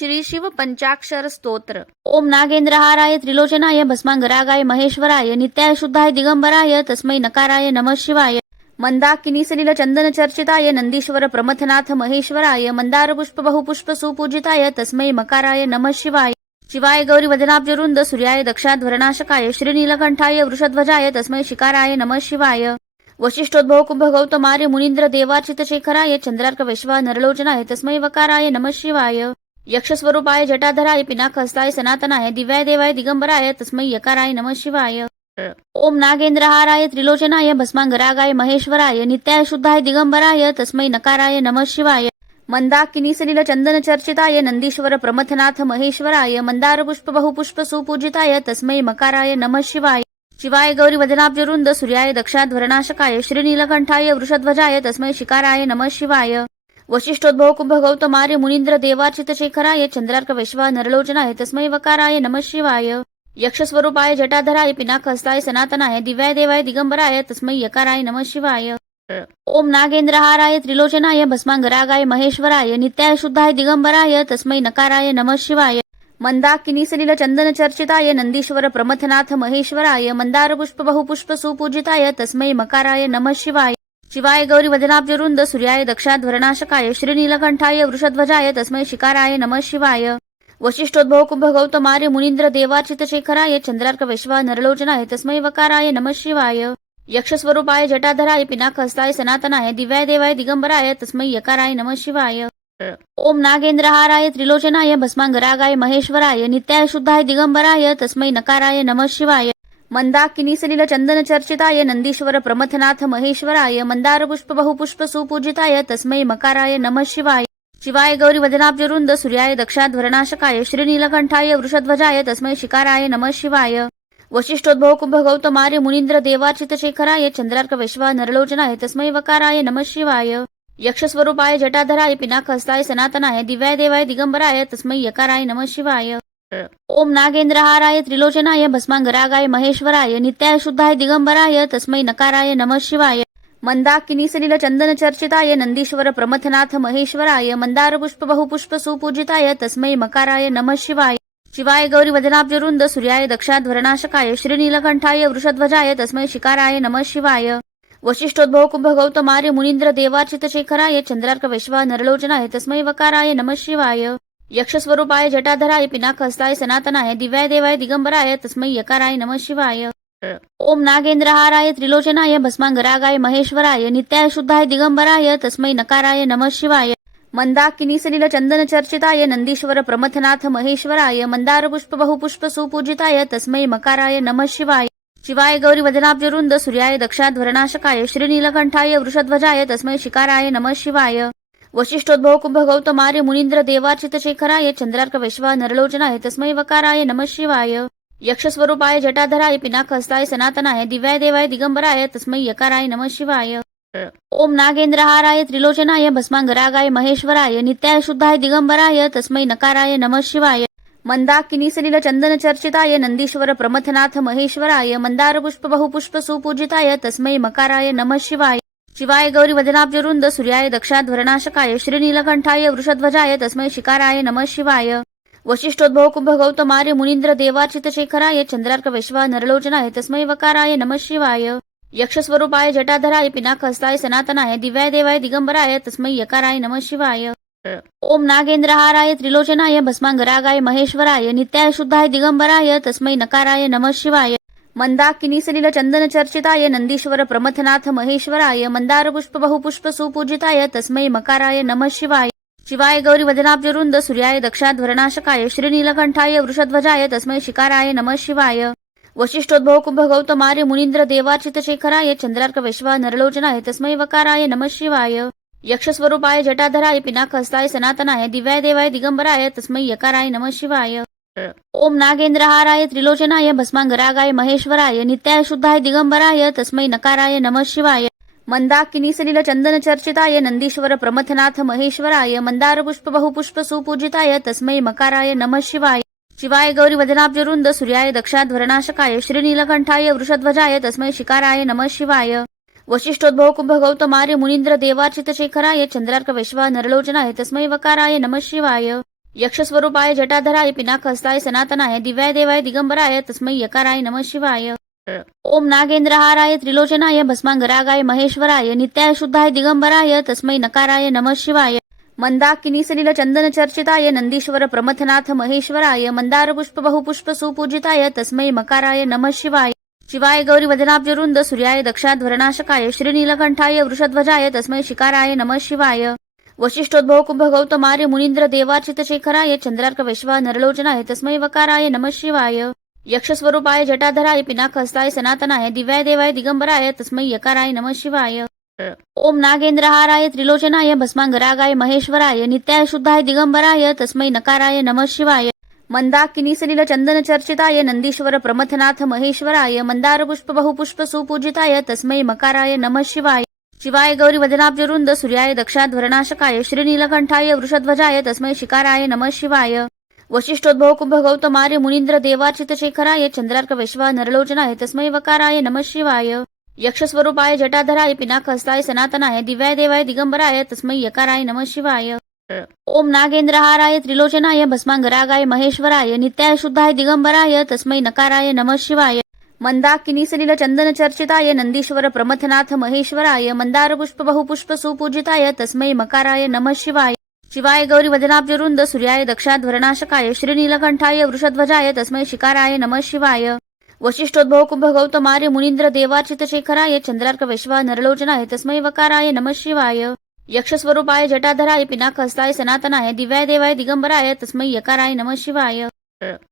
श्री शिव पंचाक्षर स्तोत्र। ओम नागेंद्रहाराय त्रिलोचनाय भस्मांगरागाय महेश्वराय नित्याय शुद्धाय दिगंबराय तस्मै नकाराय नमः शिवाय। मंदाकिनी सलिल चंदन चर्चिताय नंदीश्वर प्रमथनाथ महेश्वराय मंदार पुष्प बहुपुष्प सुपूजिताय तस्मै मकाराय नमः शिवाय। शिवाय गौरी वदनाब्जरुंद सूर्याय दक्षाध्वरनाशकाय श्रीनीलकंठाय वृषध्वजाय तस्मै शिकाराय नमः शिवाय। वशिष्ठोद्भव कुंभ गौतमार्य मुनींद्र देवार्चित शेखराय चंद्रार्क वैश्वा नरलोचनाय तस्मै वकाराय नमः शिवाय। यक्षस्वरूपाय जटाधराय पिनाकहस्ताय सनातनाय दिव्याय देवाय दिगंबराय तस्मै यकाराय नमः शिवाय। ओम नागेंद्रहाराय त्रिलोचनाय भस्मांगरागाय महेश्वराय नित्याय शुद्धाय दिगंबराय तस्मै नकाराय नमः शिवाय। मंदाकिनी सलिल चंदन चर्चिताय नंदीश्वर प्रमथनाथ महेश्वराय मंदार पुष्प बहुपुष्प सुपूजिताय तस्मै मकाराय नमः शिवाय। शिवाय गौरी वदनाब्जरुंद सूर्याय दक्षाध्वरनाशकाय श्रीनीलकंठाय वृषध्वजाय तस्मै शिकाराय नमः शिवाय। वशिष्ठोद्भव कुंभ गौतमार्य मुनींद्र देवार्चित शेखराय चंद्रार्क वैश्वा नरलोचनाय तस्मै वकाराय नमः शिवाय। यक्षस्वरूपाय जटाधराय पिनाकहस्ताय सनातनाय दिव्याय देवाय दिगंबराय तस्मै यकाराय नमः शिवाय। ओम नागेंद्रहाराय त्रिलोचनाय भस्मांगरागाय महेश्वराय नित्याय शुद्धाय दिगंबराय तस्मै नकाराय नमः शिवाय। मंदाकिनी सलिल चंदन चर्चिताय नंदीश्वर प्रमथनाथ महेश्वराय मंदार पुष्प बहुपुष्प सुपूजिताय तस्मै मकाराय नमः शिवाय। शिवाय गौरी वदनाब्जरुंद सूर्याय दक्षाध्वरनाशकाय श्रीनीलकंठाय वृषध्वजाय तस्मै शिकाराय नमः शिवाय। वशिष्ठोद्भव कुंभ गौतमार्य मुनींद्र देवार्चित शेखराय चंद्रार्क वैश्वा नरलोचनाय तस्मै वकाराय नमः शिवाय। यक्षस्वरूपाय जटाधराय पिनाकहस्ताय सनातनाय दिव्याय देवाय दिगंबराय तस्मै यकाराय नमः शिवाय। ओम नागेंद्रहाराय त्रिलोचनाय भस्मांगरागाय महेश्वराय नित्याय शुद्धाय दिगंबराय तस्मै नकाराय नमः शिवाय। मंदाकिनी सलिल चंदन चर्चिताय नंदीश्वर प्रमथनाथ महेश्वराय मंदार पुष्प बहुपुष्प सुपूजिताय तस्मै मकाराय नमः शिवाय। शिवाय गौरी वदनाब्जरुंद सूर्याय दक्षाध्वरनाशकाय श्रीनीलकंठाय वृषध्वजाय तस्मै शिकाराय नमः शिवाय। वशिष्ठोद्भव कुंभ गौतमार्य मुनींद्र देवार्चित शेखराय चंद्रार्क वैश्वा नरलोचनाय तस्मै वकाराय नमः शिवाय। यक्षस्वरूपाय जटाधराय पिनाकहस्ताय सनातनाय दिव्याय देवाय दिगंबराय तस्मै यकाराय नमः शिवाय। ओम नागेंद्रहाराय त्रिलोचनाय भस्मांगरागाय महेश्वराय नित्याय शुद्धाय दिगंबराय तस्मै नकाराय नमः शिवाय। मंदाकिनी सलिल चंदन चर्चिताय नंदीश्वर प्रमथनाथ महेश्वराय मंदार पुष्प बहुपुष्प सुपूजिताय तस्मै मकाराय नमः शिवाय। शिवाय गौरी वदनाब्जरुंद सूर्याय दक्षाध्वरनाशकाय श्रीनीलकंठाय वृषध्वजाय तस्मै शिकाराय नमः शिवाय। वशिष्ठोद्भव कुंभ गौतमार्य मुनींद्र देवार्चित शेखराय चंद्रार्क वैश्वा नरलोचनाय तस्मै वकाराय नमः शिवाय। यक्षस्वरूपाय जटाधराय पिनाकहस्ताय सनातनाय दिव्याय देवाय दिगंबराय तस्मै यकाराय नमः शिवाय। ओम नागेंद्रहाराय त्रिलोचनाय भस्मांगरागाय महेश्वराय नित्याय शुद्धाय दिगंबराय तस्मै नकाराय नमः शिवाय। मंदाकिनी सलिल चंदन चर्चिताय नंदीश्वर प्रमथनाथ महेश्वराय मंदार पुष्प बहुपुष्प सुपूजिताय तस्मै मकाराय नमः शिवाय। शिवाय गौरी वदनाब्जरुंद सूर्याय दक्षाध्वरनाशकाय श्रीनीलकंठाय वृषध्वजाय तस्मै शिकाराय नमः शिवाय। वशिष्ठोद्भव कुंभ गौतमार्य मुनींद्र देवार्चित शेखराय चंद्रार्क वैश्वा नरलोचनाय तस्मै वकाराय नमः शिवाय। यक्षस्वरूपाय जटाधराय पिनाकहस्ताय सनातनाय दिव्याय देवाय दिगंबराय तस्मै यकाराय नमः शिवाय। ओम नागेंद्रहाराय त्रिलोचनाय भस्मांगरागाय महेश्वराय नित्याय शुद्धाय दिगंबराय तस्मै नकाराय नमः शिवाय। मंदाकिनी सलिल चंदन चर्चिताय नंदीश्वर प्रमथनाथ महेश्वराय मंदार पुष्प बहुपुष्प सुपूजिताय तस्मै मकाराय नमः शिवाय। शिवाय गौरी वदनाब्जरुंद सूर्याय दक्षाध्वरनाशकाय श्रीनीलकंठाय वृषध्वजाय तस्मै शिकाराय नमः शिवाय। वशिष्ठोद्भव कुंभ गौतमार्य मुनींद्र देवार्चित शेखराय चंद्रार्क वैश्वा नरलोचनाय तस्मै वकाराय नमः शिवाय। यक्षस्वरूपाय जटाधराय पिनाकहस्ताय सनातनाय दिव्याय देवाय दिगंबराय तस्मै यकाराय नमः शिवाय। ओम नागेंद्रहाराय त्रिलोचनाय भस्मांगरागाय महेश्वराय नित्याय शुद्धाय दिगंबराय तस्मै नकाराय नमः शिवाय। मंदाकिनी सलिल चंदन चर्चिताय नंदीश्वर प्रमथनाथ महेश्वराय मंदार पुष्प बहुपुष्प सुपूजिताय तस्मै मकाराय नमः शिवाय। शिवाय गौरी वदनाब्जरुंद सूर्याय दक्षाध्वरनाशकाय श्रीनीलकंठाय वृषध्वजाय तस्मै शिकाराय नमः शिवाय। वशिष्ठोद्भव कुंभ गौतमार्य मुनींद्र देवार्चित शेखराय चंद्रार्क वैश्वा नरलोचनाय तस्मै वकाराय नमः शिवाय। यक्षस्वरूपाय जटाधराय पिनाकहस्ताय सनातनाय दिव्याय देवाय दिगंबराय तस्मै यकाराय नमः शिवाय। ओम नागेंद्रहाराय त्रिलोचनाय भस्मांगरागाय महेश्वराय नित्याय शुद्धाय दिगंबराय तस्मै नकाराय नमः शिवाय। मंदाकिनी सलिल चंदन चर्चिताय नंदीश्वर प्रमथनाथ महेश्वराय मंदार पुष्प बहुपुष्प सुपूजिताय तस्मै मकाराय नमः शिवाय। शिवाय गौरी वदनाब्जरुंद सूर्याय दक्षाध्वरनाशकाय श्रीनीलकंठाय वृषध्वजाय तस्मै शिकाराय नमः शिवाय। वशिष्ठोद्भव कुंभ गौतमार्य मुनींद्र देवार्चित शेखराय चंद्रार्क वैश्वा नरलोचनाय तस्मै वकाराय नमः शिवाय। यक्षस्वरूपाय जटाधराय पिनाकहस्ताय सनातनाय दिव्याय देवाय दिगंबराय तस्मै यकाराय नमः शिवाय। ओम नागेंद्रहाराय त्रिलोचनाय भस्मांगरागाय महेश्वराय नित्याय शुद्धाय दिगंबराय तस्मै नकाराय नमः शिवाय। मंदाकिनी सलिल चंदन चर्चिताय नंदीश्वर प्रमथनाथ महेश्वराय मंदार पुष्प बहुपुष्प सुपूजिताय तस्मै मकाराय नमः शिवाय। शिवाय गौरी वदनाब्जरुंद सूर्याय दक्षाध्वरनाशकाय श्रीनीलकंठाय वृषध्वजाय तस्मै शिकाराय नमः शिवाय। वशिष्ठोद्भव कुंभ गौतमार्य मुनींद्र देवार्चित शेखराय चंद्रार्क वैश्वा नरलोचनाय तस्मै वकाराय नमः शिवाय। यक्षस्वरूपाय जटाधराय पिनाकहस्ताय सनातनाय दिव्याय देवाय दिगंबराय तस्मै यकाराय नमः शिवाय। ओम नागेंद्रहाराय त्रिलोचनाय भस्मांगरागाय महेश्वराय नित्याय शुद्धाय दिगंबराय तस्मै नकाराय नमः शिवाय। मंदाकिनी सलिल चंदन चर्चिताय नंदीश्वर प्रमथनाथ महेश्वराय मंदार पुष्प बहुपुष्प सुपूजिताय तस्मै मकाराय नमः शिवाय। शिवाय गौरी वदनाब्जरुंद सूर्याय दक्षाध्वरनाशकाय श्रीनीलकंठाय वृषध्वजाय तस्मै शिकाराय नमः शिवाय। वशिष्ठोद्भव कुंभ गौतमार्य मुनींद्र देवार्चित शेखराय चंद्रार्क वैश्वा नरलोचनाय तस्मै वकाराय नमः शिवाय। यक्षस्वरूपाय जटाधराय पिनाकहस्ताय सनातनाय दिव्याय देवाय दिगंबराय तस्मै यकाराय नमः शिवाय। ओम नागेंद्रहाराय त्रिलोचनाय भस्मांगरागाय महेश्वराय नित्याय शुद्धाय दिगंबराय तस्मै नकाराय नमः शिवाय। मंदाकिनी सलिल चंदन चर्चिताय नंदीश्वर प्रमथनाथ महेश्वराय मंदार पुष्प बहुपुष्प सुपूजिताय तस्मै मकाराय नमः शिवाय। शिवाय गौरी वदनाब्जरुंद सूर्याय दक्षाध्वरनाशकाय श्रीनीलकंठाय वृषध्वजाय तस्मै शिकाराय नमः शिवाय। वशिष्ठोद्भव कुंभ गौतमार्य मुनींद्र देवार्चित शेखराय चंद्रार्क वैश्वा नरलोचनाय तस्मै वकाराय नमः शिवाय। यक्षस्वरूपाय जटाधराय पिनाकहस्ताय सनातनाय दिव्याय देवाय दिगंबराय तस्मै यकाराय नमः शिवाय।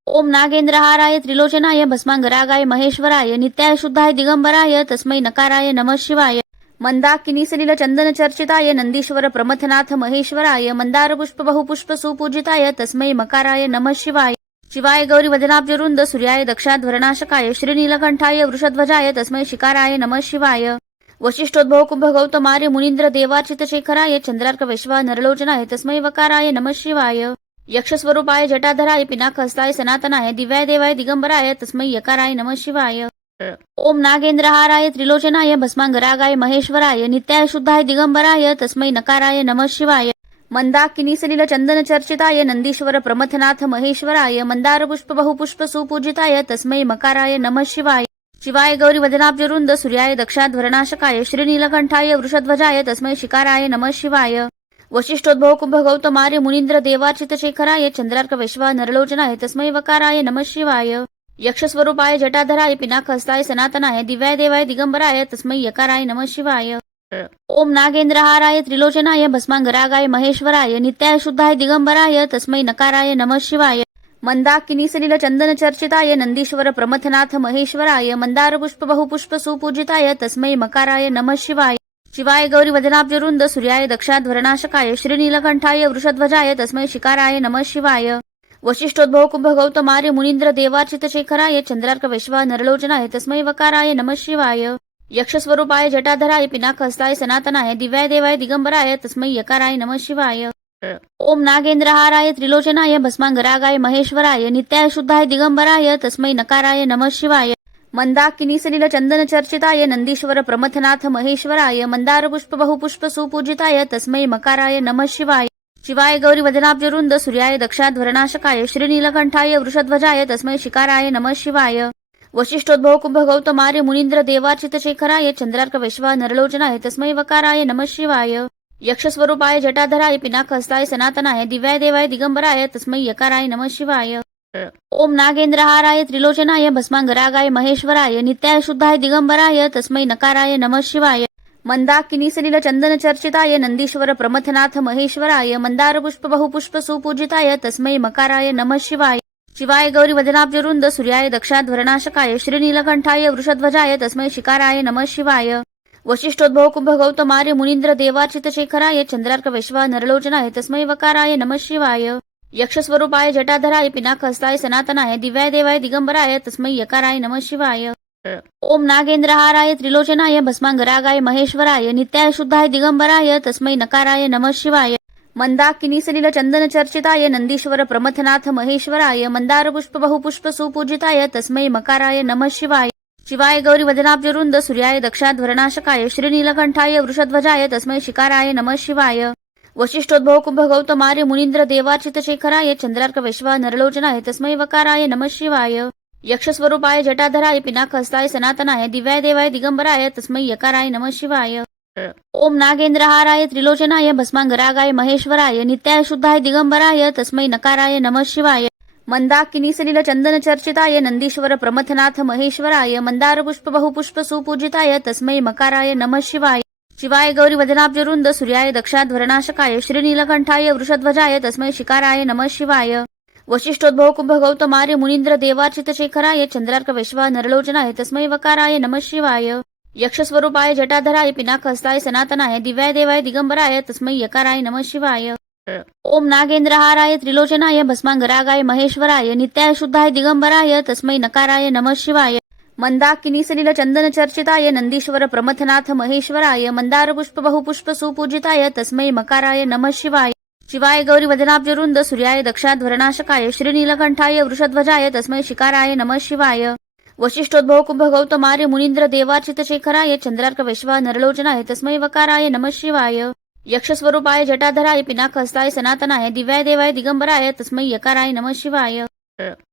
ओम नागेंद्रहाराय त्रिलोचनाय भस्मांगरागाय महेश्वराय नित्याय शुद्धाय दिगंबराय तस्मै नकाराय नमः शिवाय। मंदाकिनी सलिल चंदन चर्चिताय नंदीश्वर प्रमथनाथ महेश्वराय मंदार पुष्प बहुपुष्प सुपूजिताय तस्मै मकाराय नमः शिवाय। शिवाय गौरी वदनाब्जरुंद सूर्याय दक्षाध्वरनाशकाय श्रीनीलकंठाय वृषध्वजाय तस्मै शिकाराय नमः शिवाय। वशिष्ठोद्भव कुंभ गौतमार्य मुनींद्र देवार्चित शेखराय चंद्रार्क वैश्वा नरलोचनाय तस्मै वकाराय नमः शिवाय। यक्षस्वरूपाय जटाधराय पिनाकहस्ताय सनातनाय दिव्याय देवाय दिगंबराय तस्मै यकाराय नमः शिवाय। ओम नागेंद्रहाराय त्रिलोचनाय भस्मांगरागाय महेश्वराय नित्याय शुद्धाय दिगंबराय तस्मै नकाराय नमः शिवाय। मंदाकिनी सलिल चंदन चर्चिताय नंदीश्वर प्रमथनाथ महेश्वराय मंदार पुष्प बहुपुष्प सुपूजिताय तस्मै मकाराय नमः शिवाय। शिवाय गौरी वदनाब्जरुंद सूर्याय दक्षाध्वरनाशकाय श्रीनीलकंठाय वृषध्वजाय तस्मै शिकाराय नमः शिवाय। वशिष्ठोद्भव कुंभ गौतमार्य मुनींद्र देवार्चित शेखराय चंद्रार्क वैश्वा नरलोचनाय तस्मै वकाराय नमः शिवाय। यक्षस्वरूपाय जटाधराय पिनाकहस्ताय सनातनाय दिव्याय देवाय दिगंबराय तस्मै यकाराय नमः शिवाय। ओम नागेंद्रहाराय त्रिलोचनाय भस्मांगरागाय महेश्वराय नित्याय शुद्धाय दिगंबराय तस्मै नकाराय नमः शिवाय। मंदाकिनी सलिल चंदन चर्चिताय नंदीश्वर प्रमथनाथ महेश्वराय मंदार पुष्प बहुपुष्प सुपूजिताय तस्मै मकाराय नमः शिवाय। शिवाय गौरी वदनाब्जरुंद सूर्याय दक्षाध्वरनाशकाय श्रीनीलकंठाय वृषध्वजाय तस्मै शिकाराय नमः शिवाय। वशिष्ठोद्भव कुंभ गौतमार्य मुनींद्र देवार्चित शेखराय चंद्रार्क वैश्वा नरलोचनाय तस्मै वकाराय नमः शिवाय। यक्षस्वरूपाय जटाधराय पिनाकहस्ताय सनातनाय दिव्याय देवाय दिगंबराय तस्मै यकाराय नमः शिवाय। ओम नागेंद्रहाराय त्रिलोचनाय भस्मांगरागाय महेश्वराय नित्याय शुद्धाय दिगंबराय तस्मै नकाराय नमः शिवाय। मंदाकिनी सलिल चंदन चर्चिताय नंदीश्वर प्रमथनाथ महेश्वराय मंदार पुष्प बहुपुष्प सुपूजिताय तस्मै मकाराय नमः शिवाय। शिवाय गौरी वदनाब्जरुंद सूर्याय दक्षाध्वरनाशकाय श्रीनीलकंठाय वृषध्वजाय तस्मै शिकाराय नमः शिवाय। वशिष्ठोद्भव कुंभ गौतमार्य मुनींद्र देवार्चित शेखराय चंद्रार्क वैश्वा नरलोचनाय तस्मै वकाराय नमः शिवाय। यक्षस्वरूपाय जटाधराय पिनाकहस्ताय सनातनाय दिव्याय देवाय दिगंबराय तस्मै यकाराय नमः शिवाय। ओम नागेंद्रहाराय त्रिलोचनाय भस्मांगरागाय महेश्वराय नित्याय शुद्धाय दिगंबराय तस्मै नकाराय नमः शिवाय। मंदाकिनी सलिल चंदन चर्चिताय नंदीश्वर प्रमथनाथ महेश्वराय मंदार पुष्प बहुपुष्प सुपूजिताय तस्मै मकाराय नमः शिवाय। शिवाय गौरी वदनाब्जरुंद सूर्याय दक्षाध्वरनाशकाय श्रीनीलकंठाय वृषध्वजाय तस्मै शिकाराय नमः शिवाय। वशिष्ठोद्भव कुंभ गौतमार्य मुनींद्र देवार्चित शेखराय चंद्रार्क वैश्वा नरलोचनाय तस्मै वकाराय नमः शिवाय। यक्षस्वरूपाय जटाधराय पिनाकहस्ताय सनातनाय दिव्याय देवाय दिगंबराय तस्मै यकाराय नमः शिवाय। ओम नागेंद्रहाराय त्रिलोचनाय भस्मांगरागाय महेश्वराय नित्याय शुद्धाय दिगंबराय तस्मै नकाराय नमः शिवाय। मंदाकिनी सलिल चंदन चर्चिताय नंदीश्वर प्रमथनाथ महेश्वराय मंदार पुष्प बहुपुष्प सुपूजिताय तस्मै मकाराय नमः शिवाय। शिवाय गौरी वदनाब्जरुंद सूर्याय दक्षाध्वरनाशकाय श्रीनीलकंठाय वृषध्वजाय तस्मै शिकाराय नमः शिवाय। वशिष्ठोद्भव कुंभ गौतमार्य मुनींद्र देवार्चित शेखराय चंद्रार्क वैश्वा नरलोचनाय तस्मै वकाराय नमः शिवाय यक्षस्वरूपाय जटाधराय पिनाकहस्ताय सनातनाय दिव्याय देवाय दिगंबराय तस्मै यकाराय नमः शिवाय ओम नागेंद्रहाराय त्रिलोचनाय भस्मांगरागाय महेश्वराय नित्याय शुद्धाय दिगंबराय तस्मै नकाराय नमः शिवाय मंदाकिनी सलिल चंदन चर्चिताय नंदीश्वर प्रमथनाथ महेश्वराय मंदार पुष्प बहुपुष्प सुपूजिताय तस्मै मकाराय नमः शिवाय शिवाय गौरी वदनाब्जरुंद सूर्याय दक्षाध्वरनाशकाय श्रीनीलकंठाय वृषध्वजाय तस्मै शिकाराय नमः शिवाय वशिष्ठोद्भव कुंभ गौतमार्य मुनींद्र देवार्चित शेखराय चंद्रार्क वैश्वा नरलोचनाय तस्मै वकाराय नमः शिवाय यक्षस्वरूपाय जटाधराय पिनाकहस्ताय सनातनाय दिव्याय देवाय दिगंबराय तस्मै यकाराय नमः शिवाय ओम नागेंद्रहाराय त्रिलोचनाय भस्मांगरागाय महेश्वराय नित्याय शुद्धाय दिगंबराय तस्मै नकाराय नमः शिवाय मंदाकिनी सलिल चंदन चर्चिताय नंदीश्वर प्रमथनाथ महेश्वराय मंदार पुष्प बहुपुष्प सुपूजिताय तस्मै मकाराय नमः शिवाय शिवाय गौरी वदनाब्जरुंद सूर्याय दक्षाध्वरनाशकाय श्रीनीलकंठाय वृषध्वजाय तस्मै शिकाराय नमः शिवाय वशिष्ठोद्भव कुंभ गौतमार्य मुनींद्र देवार्चित शेखराय चंद्रार्क वैश्वा नरलोचनाय तस्मै वकाराय नमः शिवाय यक्षस्वरूपाय जटाधराय पिनाकहस्ताय सनातनाय दिव्याय देवाय दिगंबराय तस्मै यकाराय नमः शिवाय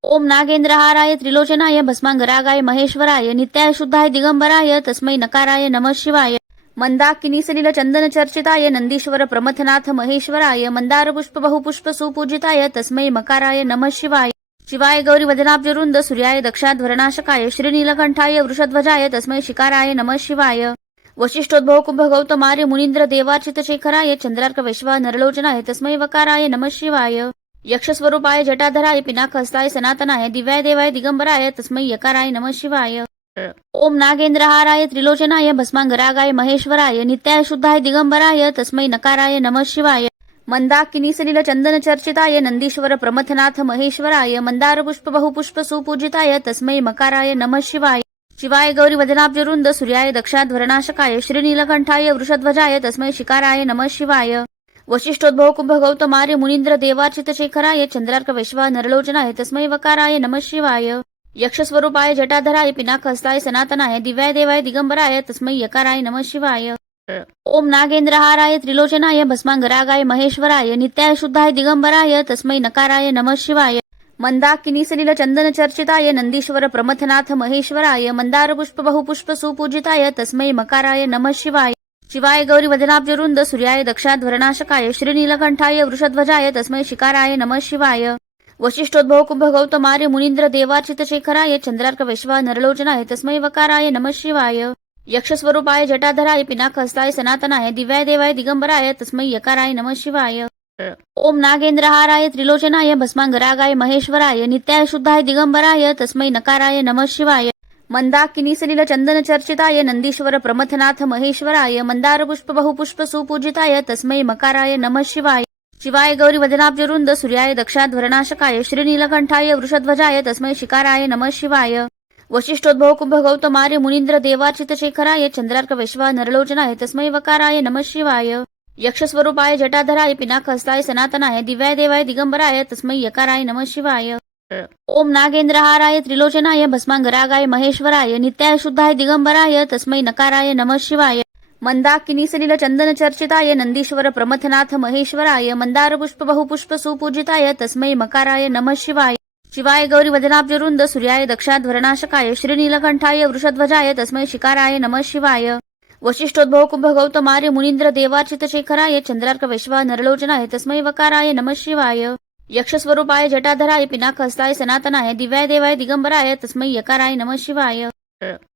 ओम नागेंद्रहाराय त्रिलोचनाय भस्मांगरागाय महेश्वराय नित्याय शुद्धाय दिगंबराय तस्मै नकाराय नमः शिवाय मंदाकिनी सलिल चंदन चर्चिताय नंदीश्वर प्रमथनाथ महेश्वराय मंदार पुष्प बहुपुष्प सुपूजिताय तस्मै मकाराय नमः शिवाय शिवाय गौरी वदनाब्जरुंद सूर्याय दक्षाध्वरनाशकाय श्रीनीलकंठाय वृषध्वजाय तस्मै शिकाराय नमः शिवाय वशिष्ठोद्भव कुंभ गौतमार्य मुनींद्र देवार्चित शेखराय चंद्रार्क वैश्वा नरलोचनाय तस्मै वकाराय नमः शिवाय यक्षस्वरूपाय जटाधराय पिनाकहस्ताय सनातनाय दिव्याय देवाय दिगंबराय तस्मै यकाराय नमः शिवाय ओम नागेंद्रहाराय त्रिलोचनाय भस्मांगरागाय महेश्वराय नित्याय शुद्धाय दिगंबराय तस्मै नकाराय नमः शिवाय मंदाकिनी सलिल चंदन चर्चिताय नंदीश्वर प्रमथनाथ महेश्वराय मंदार पुष्प बहुपुष्प सुपूजिताय तस्मै मकाराय नमः शिवाय शिवाय गौरी वदनाब्जरुंद सूर्याय दक्षाध्वरनाशकाय श्रीनीलकंठाय वृषध्वजाय तस्मै शिकाराय नमः शिवाय वशिष्ठोद्भव कुंभ गौतमार्य मुनींद्र देवार्चित शेखराय चंद्रार्क वैश्वा नरलोचनाय तस्मै वकाराय नमः शिवाय यक्षस्वरूपाय जटाधराय पिनाकहस्ताय सनातनाय दिव्याय देवाय दिगंबराय तस्मै यकाराय नमः शिवाय ओम नागेंद्रहाराय त्रिलोचनाय भस्मांगरागाय महेश्वराय नित्याय शुद्धाय दिगंबराय तस्मै नकाराय नमः शिवाय मंदाकिनी सलिल चंदन चर्चिताय नंदीश्वर प्रमथनाथ महेश्वराय मंदार पुष्प बहुपुष्प सुपूजिताय तस्मै मकाराय नमः शिवाय शिवाय गौरी वदनाब्जरुंद सूर्याय दक्षाध्वरनाशकाय श्रीनीलकंठाय वृषध्वजाय तस्मै शिकाराय नमः शिवाय वशिष्ठोद्भव कुंभ गौतमार्य मुनींद्र देवार्चित शेखराय चंद्रार्क वैश्वा नरलोचनाय तस्मै वकाराय नमः शिवाय यक्षस्वरूपाय जटाधराय पिनाकहस्ताय सनातनाय दिव्याय देवाय दिगंबराय तस्मै यकाराय नमः शिवाय ओम नागेंद्रहाराय त्रिलोचनाय भस्मांगरागाय महेश्वराय नित्याय शुद्धाय दिगंबराय तस्मै नकाराय नमः शिवाय मंदाकिनी सलिल चंदन चर्चिताय नंदीश्वर प्रमथनाथ महेश्वराय मंदार पुष्प बहुपुष्प सुपूजिताय तस्मै मकाराय नमः शिवाय शिवाय गौरी वदनाब्जरुंद सूर्याय दक्षाध्वरनाशकाय श्रीनीलकंठाय वृषध्वजाय तस्मै शिकाराय नमः शिवाय वशिष्ठोद्भव कुंभ गौतमार्य मुनींद्र देवार्चित शेखराय चंद्रार्क वैश्वा नरलोचनाय तस्मै वकाराय नमः शिवाय यक्षस्वरूपाय जटाधराय पिनाकहस्ताय सनातनाय दिव्याय देवाय दिगंबराय तस्मै यकाराय नमः शिवाय ओम नागेंद्रहाराय त्रिलोचनाय भस्मांगरागाय महेश्वराय नित्याय शुद्धाय दिगंबराय तस्मै नकाराय नमः शिवाय मंदाकिनी सलिल चंदन चर्चिताय नंदीश्वर प्रमथनाथ महेश्वराय मंदार पुष्प बहुपुष्प सुपूजिताय तस्मै मकाराय नमः शिवाय शिवाय गौरी वदनाब्जरुंद सूर्याय दक्षाध्वरनाशकाय श्रीनीलकंठाय वृषध्वजाय तस्मै शिकाराय नमः शिवाय वशिष्ठोद्भव कुंभ गौतमार्य मुनींद्र देवार्चित शेखराय चंद्रार्क वैश्वा नरलोचनाय तस्मै वकाराय नमः शिवाय यक्षस्वरूपाय जटाधराय पिनाकहस्ताय सनातनाय दिव्याय देवाय दिगंबराय तस्मै यकाराय नमः शिवाय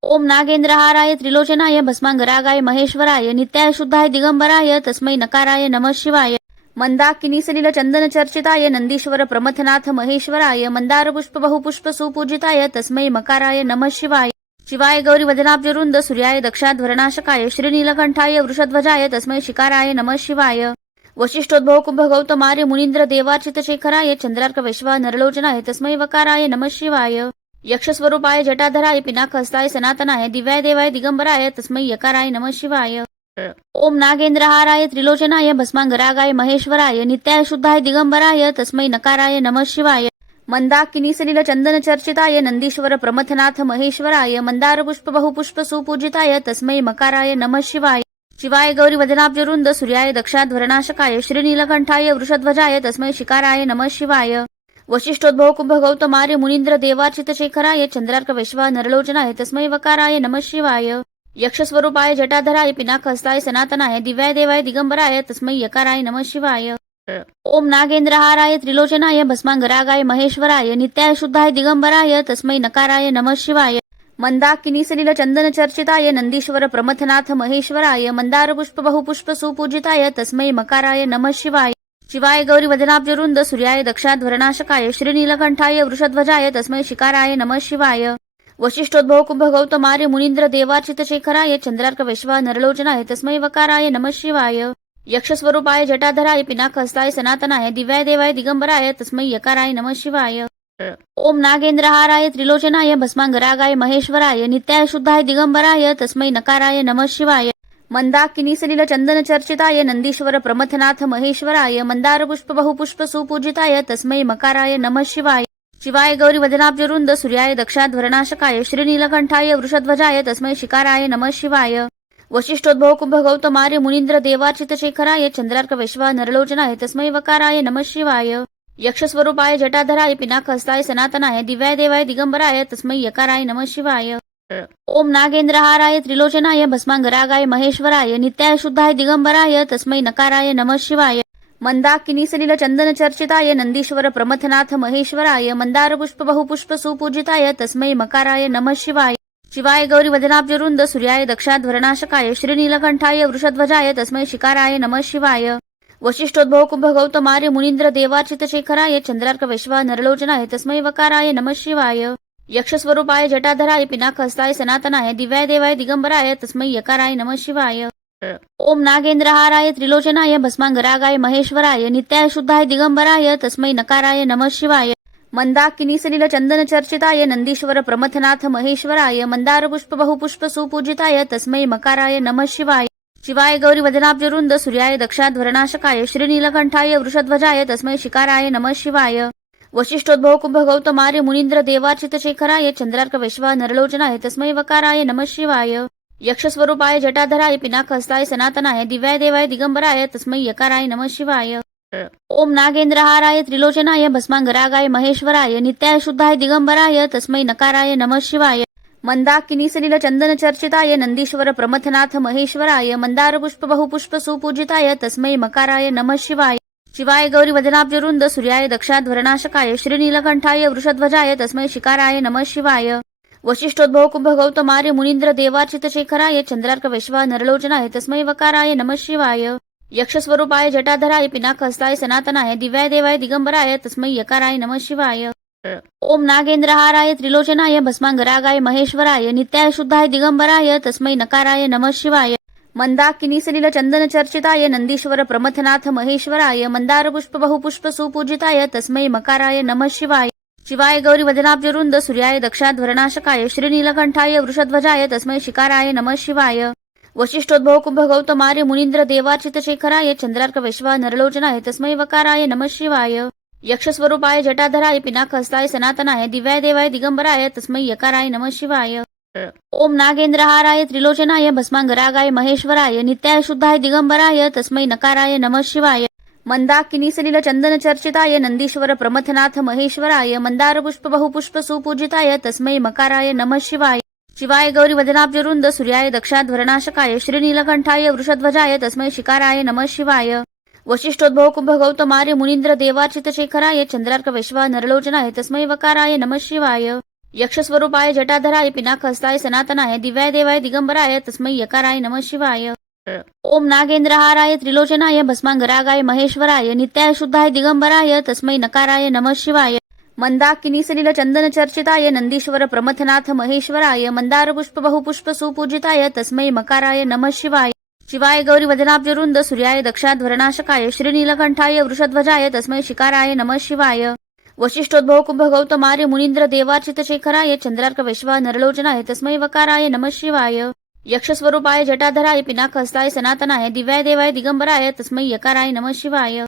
ओम नागेंद्रहाराय त्रिलोचनाय भस्मांगरागाय महेश्वराय नित्याय शुद्धाय दिगंबराय तस्मै नकाराय नमः शिवाय मंदाकिनी सलिल चंदन चर्चिताय नंदीश्वर प्रमथनाथ महेश्वराय मंदार पुष्प बहुपुष्प सुपूजिताय तस्मै मकाराय नमः शिवाय शिवाय गौरी वदनाब्जरुंद सूर्याय दक्षाध्वरनाशकाय श्रीनीलकंठाय वृषध्वजाय तस्मै शिकाराय नमः शिवाय वशिष्ठोद्भव कुंभ गौतमार्य मुनींद्र देवार्चित शेखराय चंद्रार्क वैश्वा नरलोचनाय तस्मै वकाराय नमः शिवाय यक्षस्वरूपाय जटाधराय पिनाकहस्ताय सनातनाय दिव्याय देवाय दिगंबराय तस्मै यकाराय नमः शिवाय ओम नागेंद्रहाराय त्रिलोचनाय भस्मांगरागाय महेश्वराय नित्याय शुद्धाय दिगंबराय तस्मै नकाराय नमः शिवाय मंदाकिनी सलिल चंदन चर्चिताय नंदीश्वर प्रमथनाथ महेश्वराय मंदार पुष्प बहुपुष्प सुपूजिताय तस्मै मकाराय नमः शिवाय शिवाय गौरी वदनाब्जरुंद सूर्याय दक्षाध्वरनाशकाय श्रीनीलकंठाय वृषध्वजाय तस्मै शिकाराय नमः शिवाय वशिष्ठोद्भव कुंभ गौतमार्य मुनींद्र देवार्चित शेखराय चंद्रार्क वैश्वा नरलोचनाय तस्मै वकाराय नमः शिवाय यक्षस्वरूपाय जटाधराय पिनाकहस्ताय सनातनाय दिव्याय देवाय दिगंबराय तस्मै यकाराय नमः शिवाय ओम नागेंद्रहाराय त्रिलोचनाय भस्मांगरागाय महेश्वराय नित्याय शुद्धाय दिगंबराय तस्मै नकाराय नमः शिवाय मंदाकिनी सलिल चंदन चर्चिताय नंदीश्वर प्रमथनाथ महेश्वराय मंदार पुष्प बहुपुष्प सुपूजिताय तस्मै मकाराय नमः शिवाय शिवाय गौरी वदनाब्जरुंद सूर्याय दक्षाध्वरनाशकाय श्रीनीलकंठाय वृषध्वजाय तस्मै शिकाराय नमः शिवाय वशिष्ठोद्भव कुंभ गौतमार्य मुनींद्र देवार्चित शेखराय चंद्रार्क वैश्वा नरलोचनाय तस्मै वकाराय नमः शिवाय यक्षस्वरूपाय जटाधराय पिनाकहस्ताय सनातनाय दिव्याय देवाय दिगंबराय तस्मै यकाराय नमः शिवाय ओम नागेंद्रहाराय त्रिलोचनाय भस्मांगरागाय महेश्वराय नित्याय शुद्धाय दिगंबराय तस्मै नकाराय नमः शिवाय मंदाकिनी सलिल चंदन चर्चिताय नंदीश्वर प्रमथनाथ महेश्वराय मंदार पुष्प बहुपुष्प सुपूजिताय तस्मै मकाराय नमः शिवाय शिवाय गौरी वदनाब्जरुंद सूर्याय दक्षाध्वरनाशकाय श्रीनीलकंठाय वृषध्वजाय तस्मै शिकाराय नमः शिवाय वशिष्ठोद्भव कुंभ गौतमार्य मुनींद्र देवार्चित शेखराय चंद्रार्क वैश्वा नरलोचनाय तस्मै वकाराय नमः शिवाय यक्षस्वरूपाय जटाधराय पिनाकहस्ताय सनातनाय दिव्याय देवाय दिगंबराय तस्मै यकाराय नमः शिवाय ओम नागेंद्रहाराय त्रिलोचनाय भस्मांगरागाय महेश्वराय नित्याय शुद्धाय दिगंबराय तस्मै नकाराय नमः शिवाय मंदाकिनी सलिल चंदन चर्चिताय नंदीश्वर प्रमथनाथ महेश्वराय मंदार पुष्प बहुपुष्प सुपूजिताय तस्मै मकाराय नमः शिवाय शिवाय गौरी वदनाब्जरुंद सूर्याय दक्षाध्वरनाशकाय श्रीनीलकंठाय वृषध्वजाय तस्मै शिकाराय नमः शिवाय वशिष्ठोद्भव कुंभ गौतमार्य मुनींद्र देवार्चित शेखराय चंद्रार्क वैश्वा नरलोचनाय तस्मै वकाराय नमः शिवाय यक्षस्वरूपाय जटाधराय पिनाकहस्ताय सनातनाय दिव्याय देवाय दिगंबराय तस्मै यकाराय नमः शिवाय ओम नागेंद्रहाराय त्रिलोचनाय भस्मांगरागाय महेश्वराय नित्याय शुद्धाय दिगंबराय तस्मै नकाराय नमः शिवाय मंदाकिनी सलिल चंदन चर्चिताय नंदीश्वर प्रमथनाथ महेश्वराय मंदार पुष्प बहुपुष्प सुपूजिताय तस्मै मकाराय नमः शिवाय शिवाय गौरी वदनाब्जरुंद सूर्याय दक्षाध्वरनाशकाय श्रीनीलकंठाय वृषध्वजाय तस्मै शिकाराय नमः शिवाय वशिष्ठोद्भव कुंभ गौतमार्य मुनींद्र देवार्चित शेखराय चंद्रार्क वैश्वा नरलोचनाय तस्मै वकाराय नमः शिवाय यक्षस्वरूपाय जटाधराय पिनाकहस्ताय सनातनाय दिव्याय देवाय दिगंबराय तस्मै यकाराय नमः शिवाय ओम नागेंद्रहाराय त्रिलोचनाय भस्मांगरागाय महेश्वराय नित्याय शुद्धाय दिगंबराय तस्मै नकाराय नमः शिवाय मंदाकिनी सलिल चंदन चर्चिताय नंदीश्वर प्रमथनाथ महेश्वराय मंदार पुष्प बहुपुष्प सुपूजिताय तस्मै मकाराय नमः शिवाय शिवाय गौरी वदनाब्जरुंद सूर्याय दक्षाध्वरनाशकाय श्रीनीलकंठाय वृषध्वजाय तस्मै शिकाराय नमः शिवाय वशिष्ठोद्भव कुंभ गौतमार्य मुनींद्र देवार्चित शेखराय चंद्रार्क वैश्वा नरलोचनाय तस्मै वकाराय नमः शिवाय यक्षस्वरूपाय जटाधराय पिनाकहस्ताय सनातनाय दिव्याय देवाय दिगंबराय तस्मै यकाराय नमः शिवाय ओम नागेंद्रहाराय त्रिलोचनाय भस्मांगरागाय महेश्वराय नित्याय शुद्धाय दिगंबराय तस्मै नकाराय नमः शिवाय मंदाकिनी सलिल चंदन चर्चिताय नंदीश्वर प्रमथनाथ महेश्वराय मंदार पुष्प बहुपुष्प सुपूजिताय तस्मै मकाराय नमः शिवाय शिवाय गौरी वदनाब्जरुंद सूर्याय दक्षाध्वरनाशकाय श्रीनीलकंठाय वृषध्वजाय तस्मै शिकाराय नमः शिवाय वशिष्ठोद्भव कुंभ गौतमार्य मुनींद्र देवार्चित शेखराय चंद्रार्क वैश्वा नरलोचनाय तस्मै वकाराय नमः शिवाय यक्षस्वरूपाय जटाधराय पिनाकहस्ताय सनातनाय दिव्याय देवाय दिगंबराय तस्मै यकाराय नमः शिवाय ओम नागेंद्रहाराय त्रिलोचनाय भस्मांगरागाय महेश्वराय नित्याय शुद्धाय दिगंबराय तस्मै नकाराय नमः शिवाय मंदाकिनी सलिल चंदन चर्चिताय नंदीश्वर प्रमथनाथ महेश्वराय मंदार पुष्प बहुपुष्प सुपूजिताय तस्मै मकाराय नमः शिवाय शिवाय गौरी वदनाब्जरुंद सूर्याय दक्षाध्वरनाशकाय श्रीनीलकंठाय वृषध्वजाय तस्मै शिकाराय नमः शिवाय वशिष्ठोद्भव कुंभ गौतमार्य मुनींद्र देवार्चित शेखराय चंद्रार्क वैश्वा नरलोचनाय तस्मै वकाराय नमः शिवाय यक्षस्वरूपाय जटाधराय पिनाकहस्ताय सनातनाय दिव्याय देवाय दिगंबराय तस्मै यकाराय नमः शिवाय ओम नागेंद्रहाराय त्रिलोचनाय भस्मांगरागाय महेश्वराय नित्याय शुद्धाय दिगंबराय तस्मै नकाराय नमः शिवाय मंदाकिनी सलिल चंदन चर्चिताय नंदीश्वर प्रमथनाथ महेश्वराय मंदार पुष्प बहुपुष्प सुपूजिताय तस्मै मकाराय नमः शिवाय शिवाय गौरी वदनाब्जरुंद सूर्याय दक्षाध्वरनाशकाय श्रीनीलकंठाय वृषध्वजाय तस्मै शिकाराय नमः शिवाय वशिष्ठोद्भव कुंभ गौतमार्य मुनींद्र देवार्चित शेखराय चंद्रार्क वैश्वा नरलोचनाय तस्मै वकाराय नमः शिवाय यक्षस्वरूपाय जटाधराय पिनाकहस्ताय सनातनाय दिव्याय देवाय दिगंबराय तस्मै यकाराय नमः शिवाय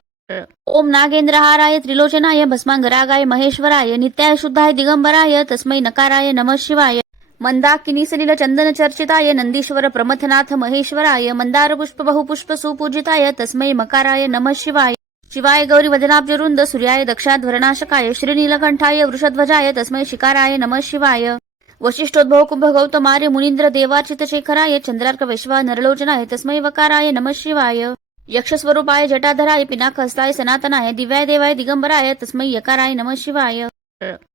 ओम नागेंद्रहाराय त्रिलोचनाय भस्मांगरागाय महेश्वराय नित्याय शुद्धाय दिगंबराय तस्मै नकाराय नमः शिवाय मंदाकिनी सलिल चंदन चर्चिताय नंदीश्वर प्रमथनाथ महेश्वराय मंदार पुष्प बहुपुष्प सुपूजिताय तस्मै मकाराय नमः शिवाय शिवाय गौरी वदनाब्जरुंद सूर्याय दक्षाध्वरनाशकाय श्रीनीलकंठाय वृषध्वजाय तस्मै शिकाराय नमः शिवाय वशिष्ठोद्भव कुंभ गौतमार्य मुनींद्र देवार्चित शेखराय चंद्रार्क वैश्वा नरलोचनाय तस्मै वकाराय नमः शिवाय यक्षस्वरूपाय जटाधराय पिनाकहस्ताय सनातनाय दिव्याय देवाय दिगंबराय तस्मै यकाराय नमः शिवाय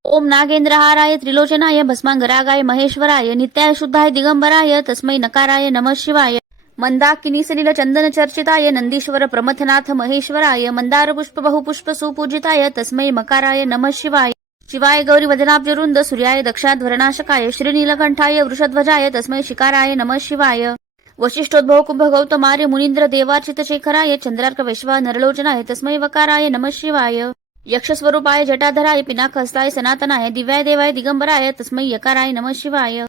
ओम नागेंद्रहाराय त्रिलोचनाय भस्मांगरागाय महेश्वराय नित्याय शुद्धाय दिगंबराय तस्मै नकाराय नमः शिवाय मंदाकिनी सलिल चंदन चर्चिताय नंदीश्वर प्रमथनाथ महेश्वराय मंदार पुष्प बहुपुष्प सुपूजिताय तस्मै मकाराय नमः शिवाय शिवाय गौरी वदनाब्जरुंद सूर्याय दक्षाध्वरनाशकाय श्रीनीलकंठाय वृषध्वजाय तस्मै शिकाराय नमः शिवाय वशिष्ठोद्भव कुंभ गौतमार्य मुनींद्र देवार्चित शेखराय चंद्रार्क वैश्वा नरलोचनाय तस्मै वकाराय नमः शिवाय यक्षस्वरूपाय जटाधराय पिनाकहस्ताय सनातनाय दिव्याय देवाय दिगंबराय तस्मै यकाराय नमः शिवाय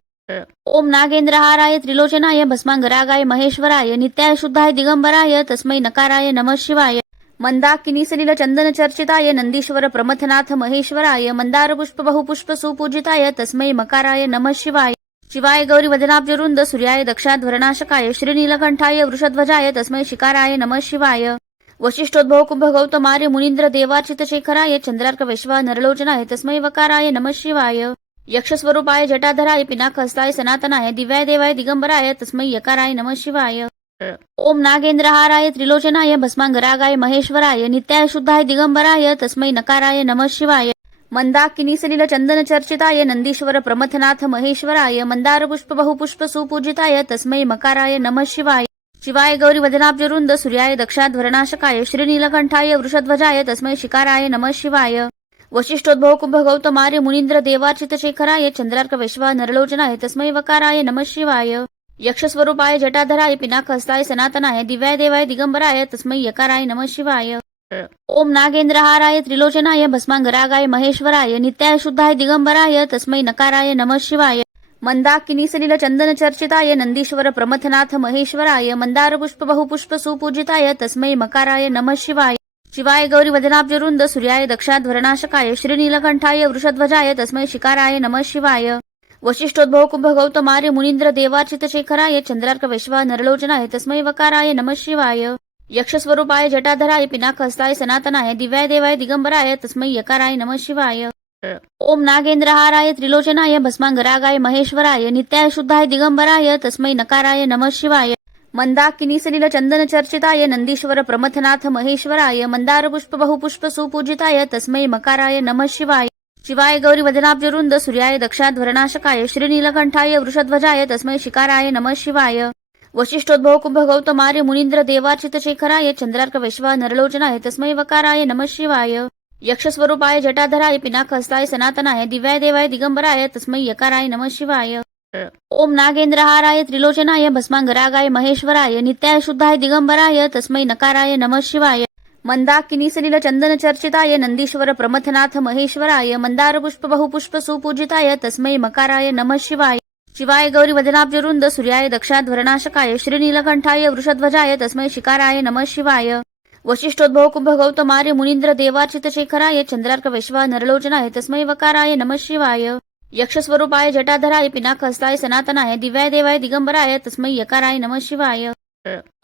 ओम नागेंद्रहाराय त्रिलोचनाय भस्मांगरागाय महेश्वराय नित्याय शुद्धाय दिगंबराय तस्मै नकाराय नमः शिवाय मंदाकिनी सलिल चंदन चर्चिताय नंदीश्वर प्रमथनाथ महेश्वराय मंदार पुष्प बहुपुष्प सुपूजिताय तस्मै मकाराय नमः शिवाय शिवाय गौरी वदनाब्जरुंद सूर्याय दक्षाध्वरनाशकाय श्रीनीलकंठाय वृषध्वजाय तस्मै शिकाराय नमः शिवाय वशिष्ठोद्भव कुंभ गौतमार्य मुनींद्र देवार्चित शेखराय चंद्रार्क वैश्वा नरलोचनाय तस्मै वकाराय नमः शिवाय यक्षस्वरूपाय जटाधराय पिनाकहस्ताय सनातनाय दिव्याय देवाय दिगंबराय तस्मै यकाराय नमः शिवाय ओम नागेंद्रहाराय त्रिलोचनाय भस्मांगरागाय महेश्वराय नित्याय शुद्धाय दिगंबराय तस्मै नकाराय नमः शिवाय मंदाकिनी सलिल चंदन चर्चिताय नंदीश्वर प्रमथनाथ महेश्वराय मंदार पुष्प बहुपुष्प सुपूजिताय तस्मै मकाराय नमः शिवाय शिवाय गौरी वदनाब्जरुंद सूर्याय दक्षाध्वरनाशकाय श्रीनीलकंठाय वृषध्वजाय तस्मै शिकाराय नमः शिवाय वशिष्ठोद्भव कुंभ गौतमार्य मुनींद्र देवार्चित शेखराय चंद्रार्क वैश्वा नरलोचनाय तस्मै वकाराय नमः शिवाय यक्षस्वरूपाय जटाधराय पिनाकहस्ताय सनातनाय दिव्याय देवाय दिगंबराय तस्मै यकाराय नमः शिवाय ओम नागेंद्रहाराय त्रिलोचनाय भस्मांगरागाय महेश्वराय नित्याय शुद्धाय दिगंबराय तस्मै नकाराय नमः शिवाय मंदाकिनी सलिल चंदन चर्चिताय नंदीश्वर प्रमथनाथ महेश्वराय मंदार पुष्प बहुपुष्प सुपूजिताय तस्मै मकाराय नमः शिवाय शिवाय गौरी वदनाब्जरुंद सूर्याय दक्षाध्वरनाशकाय श्रीनीलकंठाय वृषध्वजाय तस्मै शिकाराय नमः शिवाय वशिष्ठोद्भव कुंभ गौतमार्य मुनींद्र देवार्चित शेखराय चंद्रार्क वैश्वा नरलोचनाय तस्मै वकाराय नमः शिवाय यक्षस्वरूपाय जटाधराय पिनाकहस्ताय सनातनाय दिव्याय देवाय दिगंबराय तस्मै यकाराय नमः शिवाय ओम नागेंद्रहाराय त्रिलोचनाय भस्मांगरागाय महेश्वराय नित्याय शुद्धाय दिगंबराय तस्मै नकाराय नमः शिवाय मंदाकिनी सलिल चंदन चर्चिताय नंदीश्वर प्रमथनाथ महेश्वराय मंदार पुष्प बहुपुष्प सुपूजिताय तस्मै मकाराय नमः शिवाय शिवाय गौरी वदनाब्जरुंद सूर्याय दक्षाध्वरनाशकाय श्रीनीलकंठाय वृषध्वजाय तस्मै शिकाराय नमः शिवाय वशिष्ठोद्भव कुंभ गौतमार्य मुनींद्र देवार्चित शेखराय चंद्रार्क वैश्वा नरलोचनाय तस्मै वकाराय नमः शिवाय यक्षस्वरूपाय जटाधराय पिनाकहस्ताय सनातनाय दिव्याय देवाय दिगंबराय तस्मै यकाराय नमः शिवाय ओम नागेंद्रहाराय त्रिलोचनाय भस्मांगरागाय महेश्वराय नित्याय शुद्धाय दिगंबराय तस्मै नकाराय नमः शिवाय मंदाकिनी सलिल चंदन चर्चिताय नंदीश्वर प्रमथनाथ महेश्वराय मंदार पुष्प बहुपुष्प सुपूजिताय तस्मै मकाराय नमः शिवाय शिवाय गौरी वदनाब्जरुंद सूर्याय दक्षाध्वरनाशकाय श्रीनीलकंठाय वृषध्वजाय तस्मै शिकाराय नमः शिवाय वशिष्ठोद्भव कुंभ गौतमार्य मुनींद्र देवार्चित शेखराय चंद्रार्क वैश्वा नरलोचनाय तस्मै वकाराय नमः शिवाय यक्षस्वरूपाय जटाधराय पिनाकहस्ताय सनातनाय दिव्याय देवाय दिगंबराय तस्मै यकाराय नमः शिवाय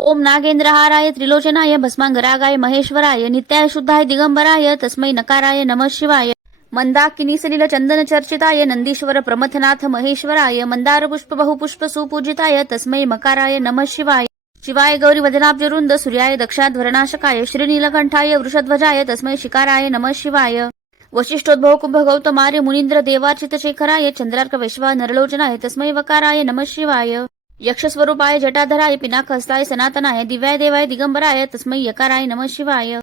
ओम नागेंद्रहाराय त्रिलोचनाय भस्मांगरागाय महेश्वराय नित्याय शुद्धाय दिगंबराय तस्मै नकाराय नमः शिवाय मंदाकिनी सलिल चंदन चर्चिताय नंदीश्वर प्रमथनाथ महेश्वराय मंदार पुष्प बहुपुष्प सुपूजिताय तस्मै मकाराय नमः शिवाय शिवाय गौरी वदनाब्जरुंद सूर्याय दक्षाध्वरनाशकाय श्रीनीलकंठाय वृषध्वजाय तस्मै शिकाराय नमः शिवाय वशिष्ठोद्भव कुंभ गौतमार्य मुनींद्र देवार्चित शेखराय चंद्रार्क वैश्वा नरलोचनाय तस्मै वकाराय नमः शिवाय यक्षस्वरूपाय जटाधराय पिनाकहस्ताय सनातनाय दिव्याय देवाय दिगंबराय तस्मै यकाराय नमः शिवाय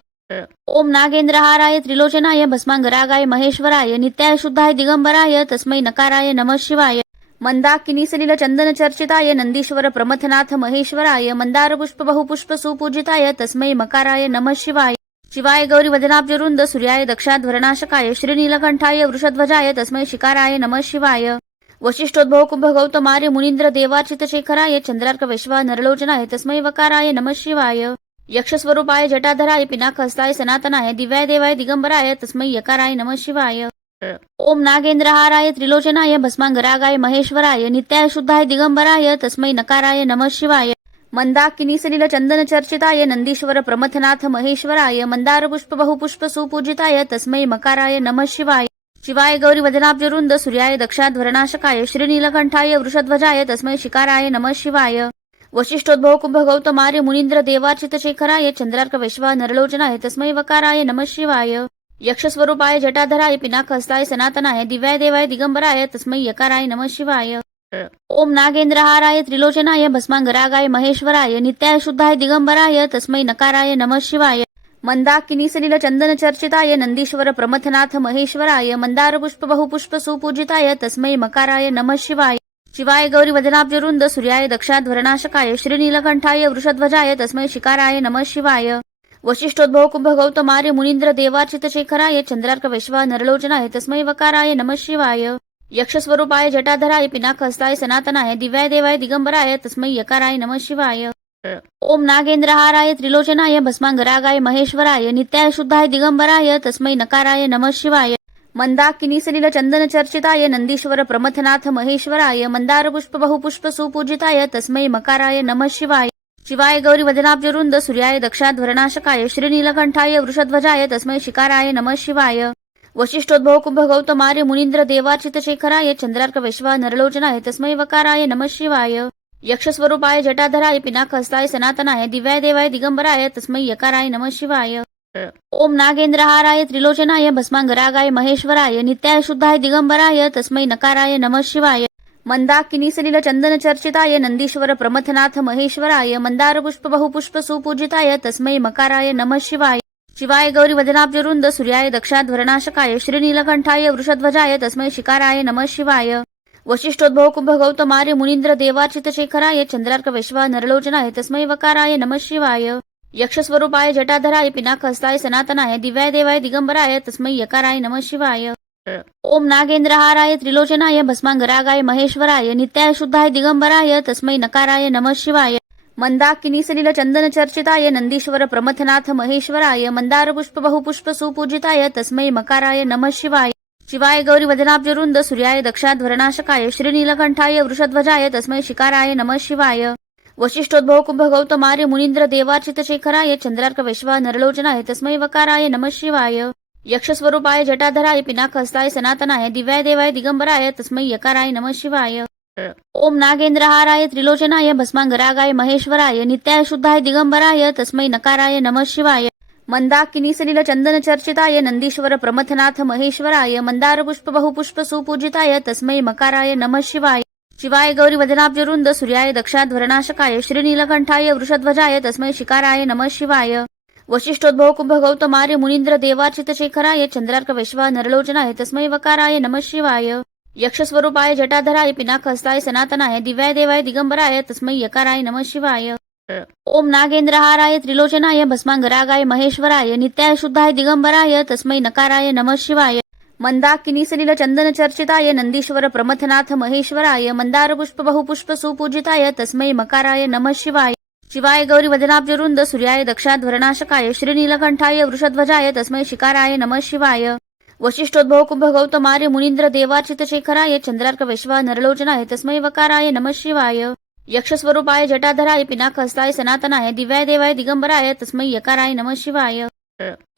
ओम नागेंद्रहाराय त्रिलोचनाय भस्मांगरागाय महेश्वराय नित्याय शुद्धाय दिगंबराय तस्मै नकाराय नमः शिवाय मंदाकिनी सलिल चंदन चर्चिताय नंदीश्वर प्रमथनाथ महेश्वराय मंदार पुष्प बहुपुष्प सुपूजिताय तस्मै मकाराय नमः शिवाय शिवाय गौरी वदनाब्जरुंद सूर्याय दक्षाध्वरनाशकाय श्रीनीलकंठाय वृषध्वजाय तस्मै शिकाराय नमः शिवाय वशिष्ठोद्भव कुंभ गौतमार्य मुनींद्र देवार्चित शेखराय चंद्रार्क वैश्वा नरलोचनाय तस्मै वकाराय नमः शिवाय यक्षस्वरूपाय जटाधराय पिनाकहस्ताय सनातनाय दिव्याय देवाय दिगंबराय तस्मै यकाराय नमः शिवाय ओम नागेंद्रहाराय त्रिलोचनाय भस्मांगरागाय महेश्वराय नित्याय शुद्धाय दिगंबराय तस्मै नकाराय नमः शिवाय मंदाकिनी सलिल चंदन चर्चिताय नंदीश्वर प्रमथनाथ महेश्वराय मंदार पुष्प बहुपुष्प सुपूजिताय तस्मै मकाराय नमः शिवाय शिवाय गौरी वदनाब्जरुंद सूर्याय दक्षाध्वरनाशकाय श्रीनीलकंठाय वृषध्वजाय तस्मै शिकाराय नमः शिवाय वशिष्ठोद्भव कुंभ गौतमार्य मुनींद्र देवार्चित शेखराय चंद्रार्क वैश्वा नरलोचनाय तस्मै वकाराय नमः शिवाय यक्षस्वरूपाय जटाधराय पिनाकहस्ताय सनातनाय दिव्याय देवाय दिगंबराय तस्मै यकाराय नमः शिवाय ओम नागेंद्रहाराय त्रिलोचनाय भस्मांगरागाय महेश्वराय नित्याय शुद्धाय दिगंबराय तस्मै नकाराय नमः शिवाय मंदाकिनी सलिल चंदन चर्चिताय नंदीश्वर प्रमथनाथ महेश्वराय मंदार पुष्प बहुपुष्प सुपूजिताय तस्मै मकाराय नमः शिवाय शिवाय गौरी वदनाब्जरुंद सूर्याय दक्षाध्वरनाशकाय श्रीनीलकंठाय वृषध्वजाय तस्मै शिकाराय नमः शिवाय वशिष्ठोद्भव कुंभ गौतमार्य मुनींद्र देवार्चित शेखराय चंद्रार्क वैश्वा नरलोचनाय तस्मै वकाराय नमः शिवाय यक्षस्वरूपाय जटाधराय पिनाकहस्ताय सनातनाय दिव्याय देवाय दिगंबराय तस्मै यकाराय नमः शिवाय ओम नागेंद्रहाराय त्रिलोचनाय भस्मांगरागाय महेश्वराय नित्याय शुद्धाय दिगंबराय तस्मै नकाराय नमः शिवाय मंदाकिनी सलिल चंदन चर्चिताय नंदीश्वर प्रमथनाथ महेश्वराय मंदार पुष्प बहुपुष्प सुपूजिताय तस्मै मकाराय नमः शिवाय शिवाय गौरी वदनाब्जरुंद सूर्याय दक्षाध्वरनाशकाय श्रीनीलकंठाय वृषध्वजाय तस्मै शिकाराय नमः शिवाय वशिष्ठोद्भव कुंभ गौतमार्य मुनींद्र देवार्चित शेखराय चंद्रार्क वैश्वा नरलोचनाय तस्मै वकाराय नमः शिवाय यक्षस्वरूपाय जटाधराय पिनाकहस्ताय सनातनाय दिव्याय देवाय दिगंबराय तस्मै यकाराय नमः शिवाय ओम नागेंद्रहाराय त्रिलोचनाय भस्मांगरागाय महेश्वराय नित्याय शुद्धाय दिगंबराय तस्मै नकाराय नमः शिवाय मंदाकिनी सलिल चंदन चर्चिताय नंदीश्वर प्रमथनाथ महेश्वराय मंदार पुष्प बहुपुष्प सुपूजिताय तस्मै मकाराय नमः शिवाय शिवाय गौरी वदनाब्जरुंद सूर्याय दक्षाध्वरनाशकाय श्रीनीलकंठाय वृषध्वजाय तस्मै शिकाराय नमः शिवाय वशिष्ठोद्भव कुंभ गौतमार्य मुनींद्र देवार्चित शेखराय चंद्रार्क वैश्वा नरलोचनाय तस्मै वकाराय नमः शिवाय यक्षस्वरूपाय जटाधराय पिनाकहस्ताय सनातनाय दिव्याय देवाय दिगंबराय तस्मै यकाराय नमः शिवाय ओम नागेंद्रहाराय त्रिलोचनाय भस्मांगरागाय महेश्वराय नित्याय शुद्धाय दिगंबराय तस्मै नकाराय नमः शिवाय मंदाकिनी सलिल चंदन चर्चिताय नंदीश्वर प्रमथनाथ महेश्वराय मंदार पुष्प बहुपुष्प सुपूजिताय तस्मै मकाराय नमः शिवाय शिवाय गौरी वदनाब्जरुंद सूर्याय दक्षाध्वरनाशकाय श्रीनीलकंठाय वृषध्वजाय तस्मै शिकाराय नमः शिवाय वशिष्ठोद्भव कुंभ गौतमार्य मुनींद्र देवार्चित शेखराय चंद्रार्क वैश्वा नरलोचनाय तस्मै वकाराय नमः शिवाय यक्षस्वरूपाय जटाधराय पिनाकहस्ताय सनातनाय दिव्याय देवाय दिगंबराय तस्मै यकाराय नमः शिवाय ओम नागेंद्रहाराय त्रिलोचनाय भस्मांगरागाय महेश्वराय नित्याय शुद्धाय दिगंबराय तस्मै नकाराय नमः शिवाय मंदाकिनी सलिल चंदन चर्चिताय नंदीश्वर प्रमथनाथ महेश्वराय मंदार पुष्प बहुपुष्प सुपूजिताय तस्मै मकाराय नमः शिवाय शिवाय गौरी वदनाब्जरुंद सूर्याय दक्षाध्वरनाशकाय श्रीनीलकंठाय वृषध्वजाय तस्मै शिकाराय नमः शिवाय वशिष्ठोद्भव कुंभ गौतमार्य मुनींद्र देवार्चित शेखराय चंद्रार्क वैश्वा नरलोचनाय तस्मै वकाराय नमः शिवाय यक्षस्वरूपाय जटाधराय पिनाकहस्ताय सनातनाय दिव्याय देवाय दिगंबराय तस्मै यकाराय नमः शिवाय ओम नागेंद्रहाराय त्रिलोचनाय भस्मांगरागाय महेश्वराय नित्याय शुद्धाय दिगंबराय तस्मै नकाराय नमः शिवाय मंदाकिनी सलिल चंदन चर्चिताय नंदीश्वर प्रमथनाथ महेश्वराय मंदार पुष्प बहुपुष्प सुपूजिताय तस्मै मकाराय नमः शिवाय शिवाय गौरी वदनाब्जरुंद सूर्याय दक्षाध्वरनाशकाय श्रीनीलकंठाय वृषध्वजाय तस्मै शिकाराय नमः शिवाय वशिष्ठोद्भव कुंभ गौतमार्य मुनींद्र देवार्चित शेखराय चंद्रार्क वैश्वा नरलोचनाय तस्मै वकाराय नमः शिवाय यक्षस्वरूपाय जटाधराय पिनाकहस्ताय सनातनाय दिव्याय देवाय दिगंबराय तस्मै यकाराय नमः शिवाय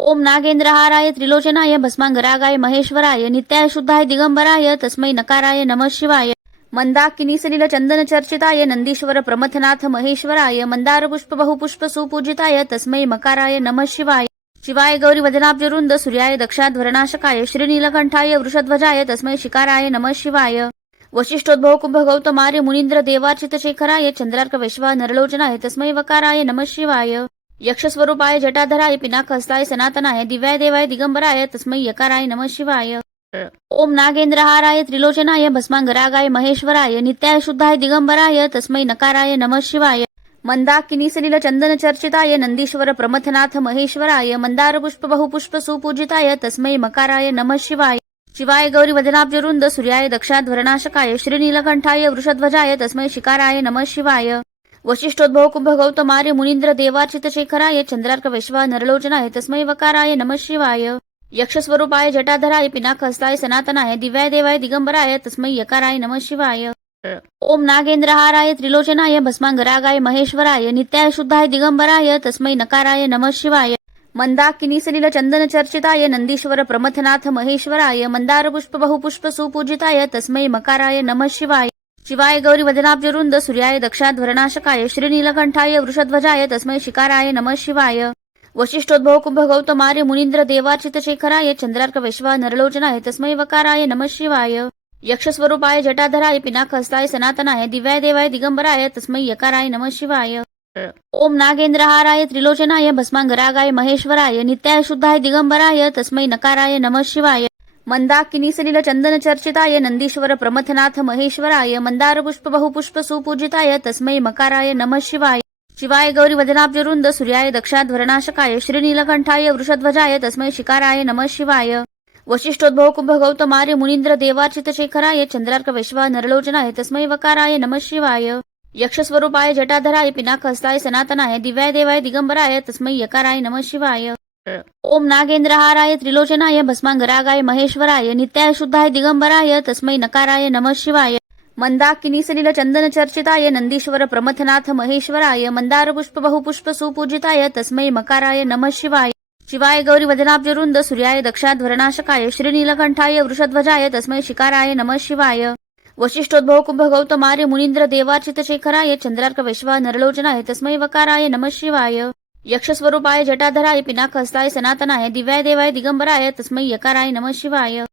ओम नागेंद्रहाराय त्रिलोचनाय भस्मांगरागाय महेश्वराय नित्याय शुद्धाय दिगंबराय तस्मै नकाराय नमः शिवाय मंदाकिनी सलिल चंदन चर्चिताय नंदीश्वर प्रमथनाथ महेश्वराय मंदार पुष्प बहुपुष्प सुपूजिताय तस्मै मकाराय नमः शिवाय शिवाय गौरी वदनाब्जरुंद सूर्याय दक्षाध्वरनाशकाय श्रीनीलकंठाय वृषध्वजाय तस्मै शिकाराय नमः शिवाय वशिष्ठोद्भव कुंभ गौतमार्य मुनींद्र देवार्चित शेखराय चंद्रार्क वैश्वा नरलोचनाय तस्मै वकाराय नमः शिवाय यक्षस्वरूपाय जटाधराय पिनाकहस्ताय सनातनाय दिव्याय देवाय दिगंबराय तस्मै यकाराय नमः शिवाय ओम नागेंद्रहाराय त्रिलोचनाय भस्मांगरागाय महेश्वराय नित्याय शुद्धाय दिगंबराय तस्मै नकाराय नमः शिवाय मंदाकिनी सलिल चंदन चर्चिताय नंदीश्वर प्रमथनाथ महेश्वराय मंदार पुष्प बहुपुष्प सुपूजिताय तस्मै मकाराय नमः शिवाय शिवाय गौरी वदनाब्जरुंद सूर्याय दक्षाध्वरनाशकाय श्रीनीलकंठाय वृषध्वजाय तस्मै शिकाराय नमः शिवाय वशिष्ठोद्भव कुंभ गौतमार्य मुनींद्र देवार्चित शेखराय चंद्रार्क वैश्वा नरलोचनाय तस्मै वकाराय नमः शिवाय यक्षस्वरूपाय जटाधराय पिनाकहस्ताय सनातनाय दिव्याय देवाय दिगंबराय तस्मै यकाराय नमः शिवाय। ओम नागेंद्रहाराय त्रिलोचनाय भस्मांगरागाय महेश्वराय नित्याय शुद्धाय दिगंबराय तस्मै नकाराय नमः शिवाय। मंदाकिनी सलिल चंदन चर्चिताय नंदीश्वर प्रमथनाथ महेश्वराय मंदार पुष्प बहुपुष्प सुपूजिताय तस्मै मकाराय नमः शिवाय। शिवाय गौरी वदनाब्जरुंद सूर्याय दक्षाध्वरनाशकाय श्रीनीलकंठाय वृषध्वजाय तस्मै शिकाराय नमः शिवाय। वशिष्ठोद्भव कुंभ गौतमार्य मुनींद्र देवार्चित शेखराय चंद्रार्क वैश्वा नरलोचनाय तस्मै वकाराय नमः शिवाय। यक्षस्वरूपाय जटाधराय पिनाकहस्ताय सनातनाय दिव्याय देवाय दिगंबराय तस्मै यकाराय नमः शिवाय। ओम नागेंद्रहाराय त्रिलोचनाय भस्मांगरागाय महेश्वराय नित्याय शुद्धाय दिगंबराय तस्मै नकाराय नमः शिवाय। मंदाकिनी सलिल चंदन चर्चिताय नंदीश्वर प्रमथनाथ महेश्वराय मंदार पुष्प बहुपुष्प सुपूजिताय तस्मै मकाराय नमः शिवाय। शिवाय गौरी वदनाब्जरुंद सूर्याय दक्षाध्वरनाशकाय श्रीनीलकंठाय वृषध्वजाय तस्मै शिकाराय नमः शिवाय। वशिष्ठोद्भव कुंभ गौतमार्य मुनींद्र देवार्चित शेखराय चंद्रार्क वैश्वा नरलोचनाय तस्मै वकाराय नमः शिवाय। यक्षस्वरूपाय जटाधराय पिनाकहस्ताय सनातनाय दिव्याय देवाय दिगंबराय तस्मै यकाराय नमः शिवाय। ओम नागेंद्रहाराय त्रिलोचनाय भस्मांगरागाय महेश्वराय नित्याय शुद्धाय दिगंबराय तस्मै नकाराय नमः शिवाय। मंदाकिनी सलिल चंदन चर्चिताय नंदीश्वर प्रमथनाथ महेश्वराय मंदार पुष्प बहुपुष्प सुपूजिताय तस्मै मकाराय नमः शिवाय। शिवाय गौरी वदनाब्जरुंद सूर्याय दक्षाध्वरनाशकाय श्रीनीलकंठाय वृषध्वजाय तस्मै शिकाराय नमः शिवाय। वशिष्ठोद्भव कुंभ गौतमार्य मुनींद्र देवार्चित शेखराय चंद्रार्क वैश्वा नरलोचनाय तस्मै वकाराय नमः शिवाय। यक्षस्वरूपाय जटाधराय पिनाकहस्ताय सनातनाय दिव्याय देवाय दिगंबराय तस्मै यकाराय नमः शिवाय।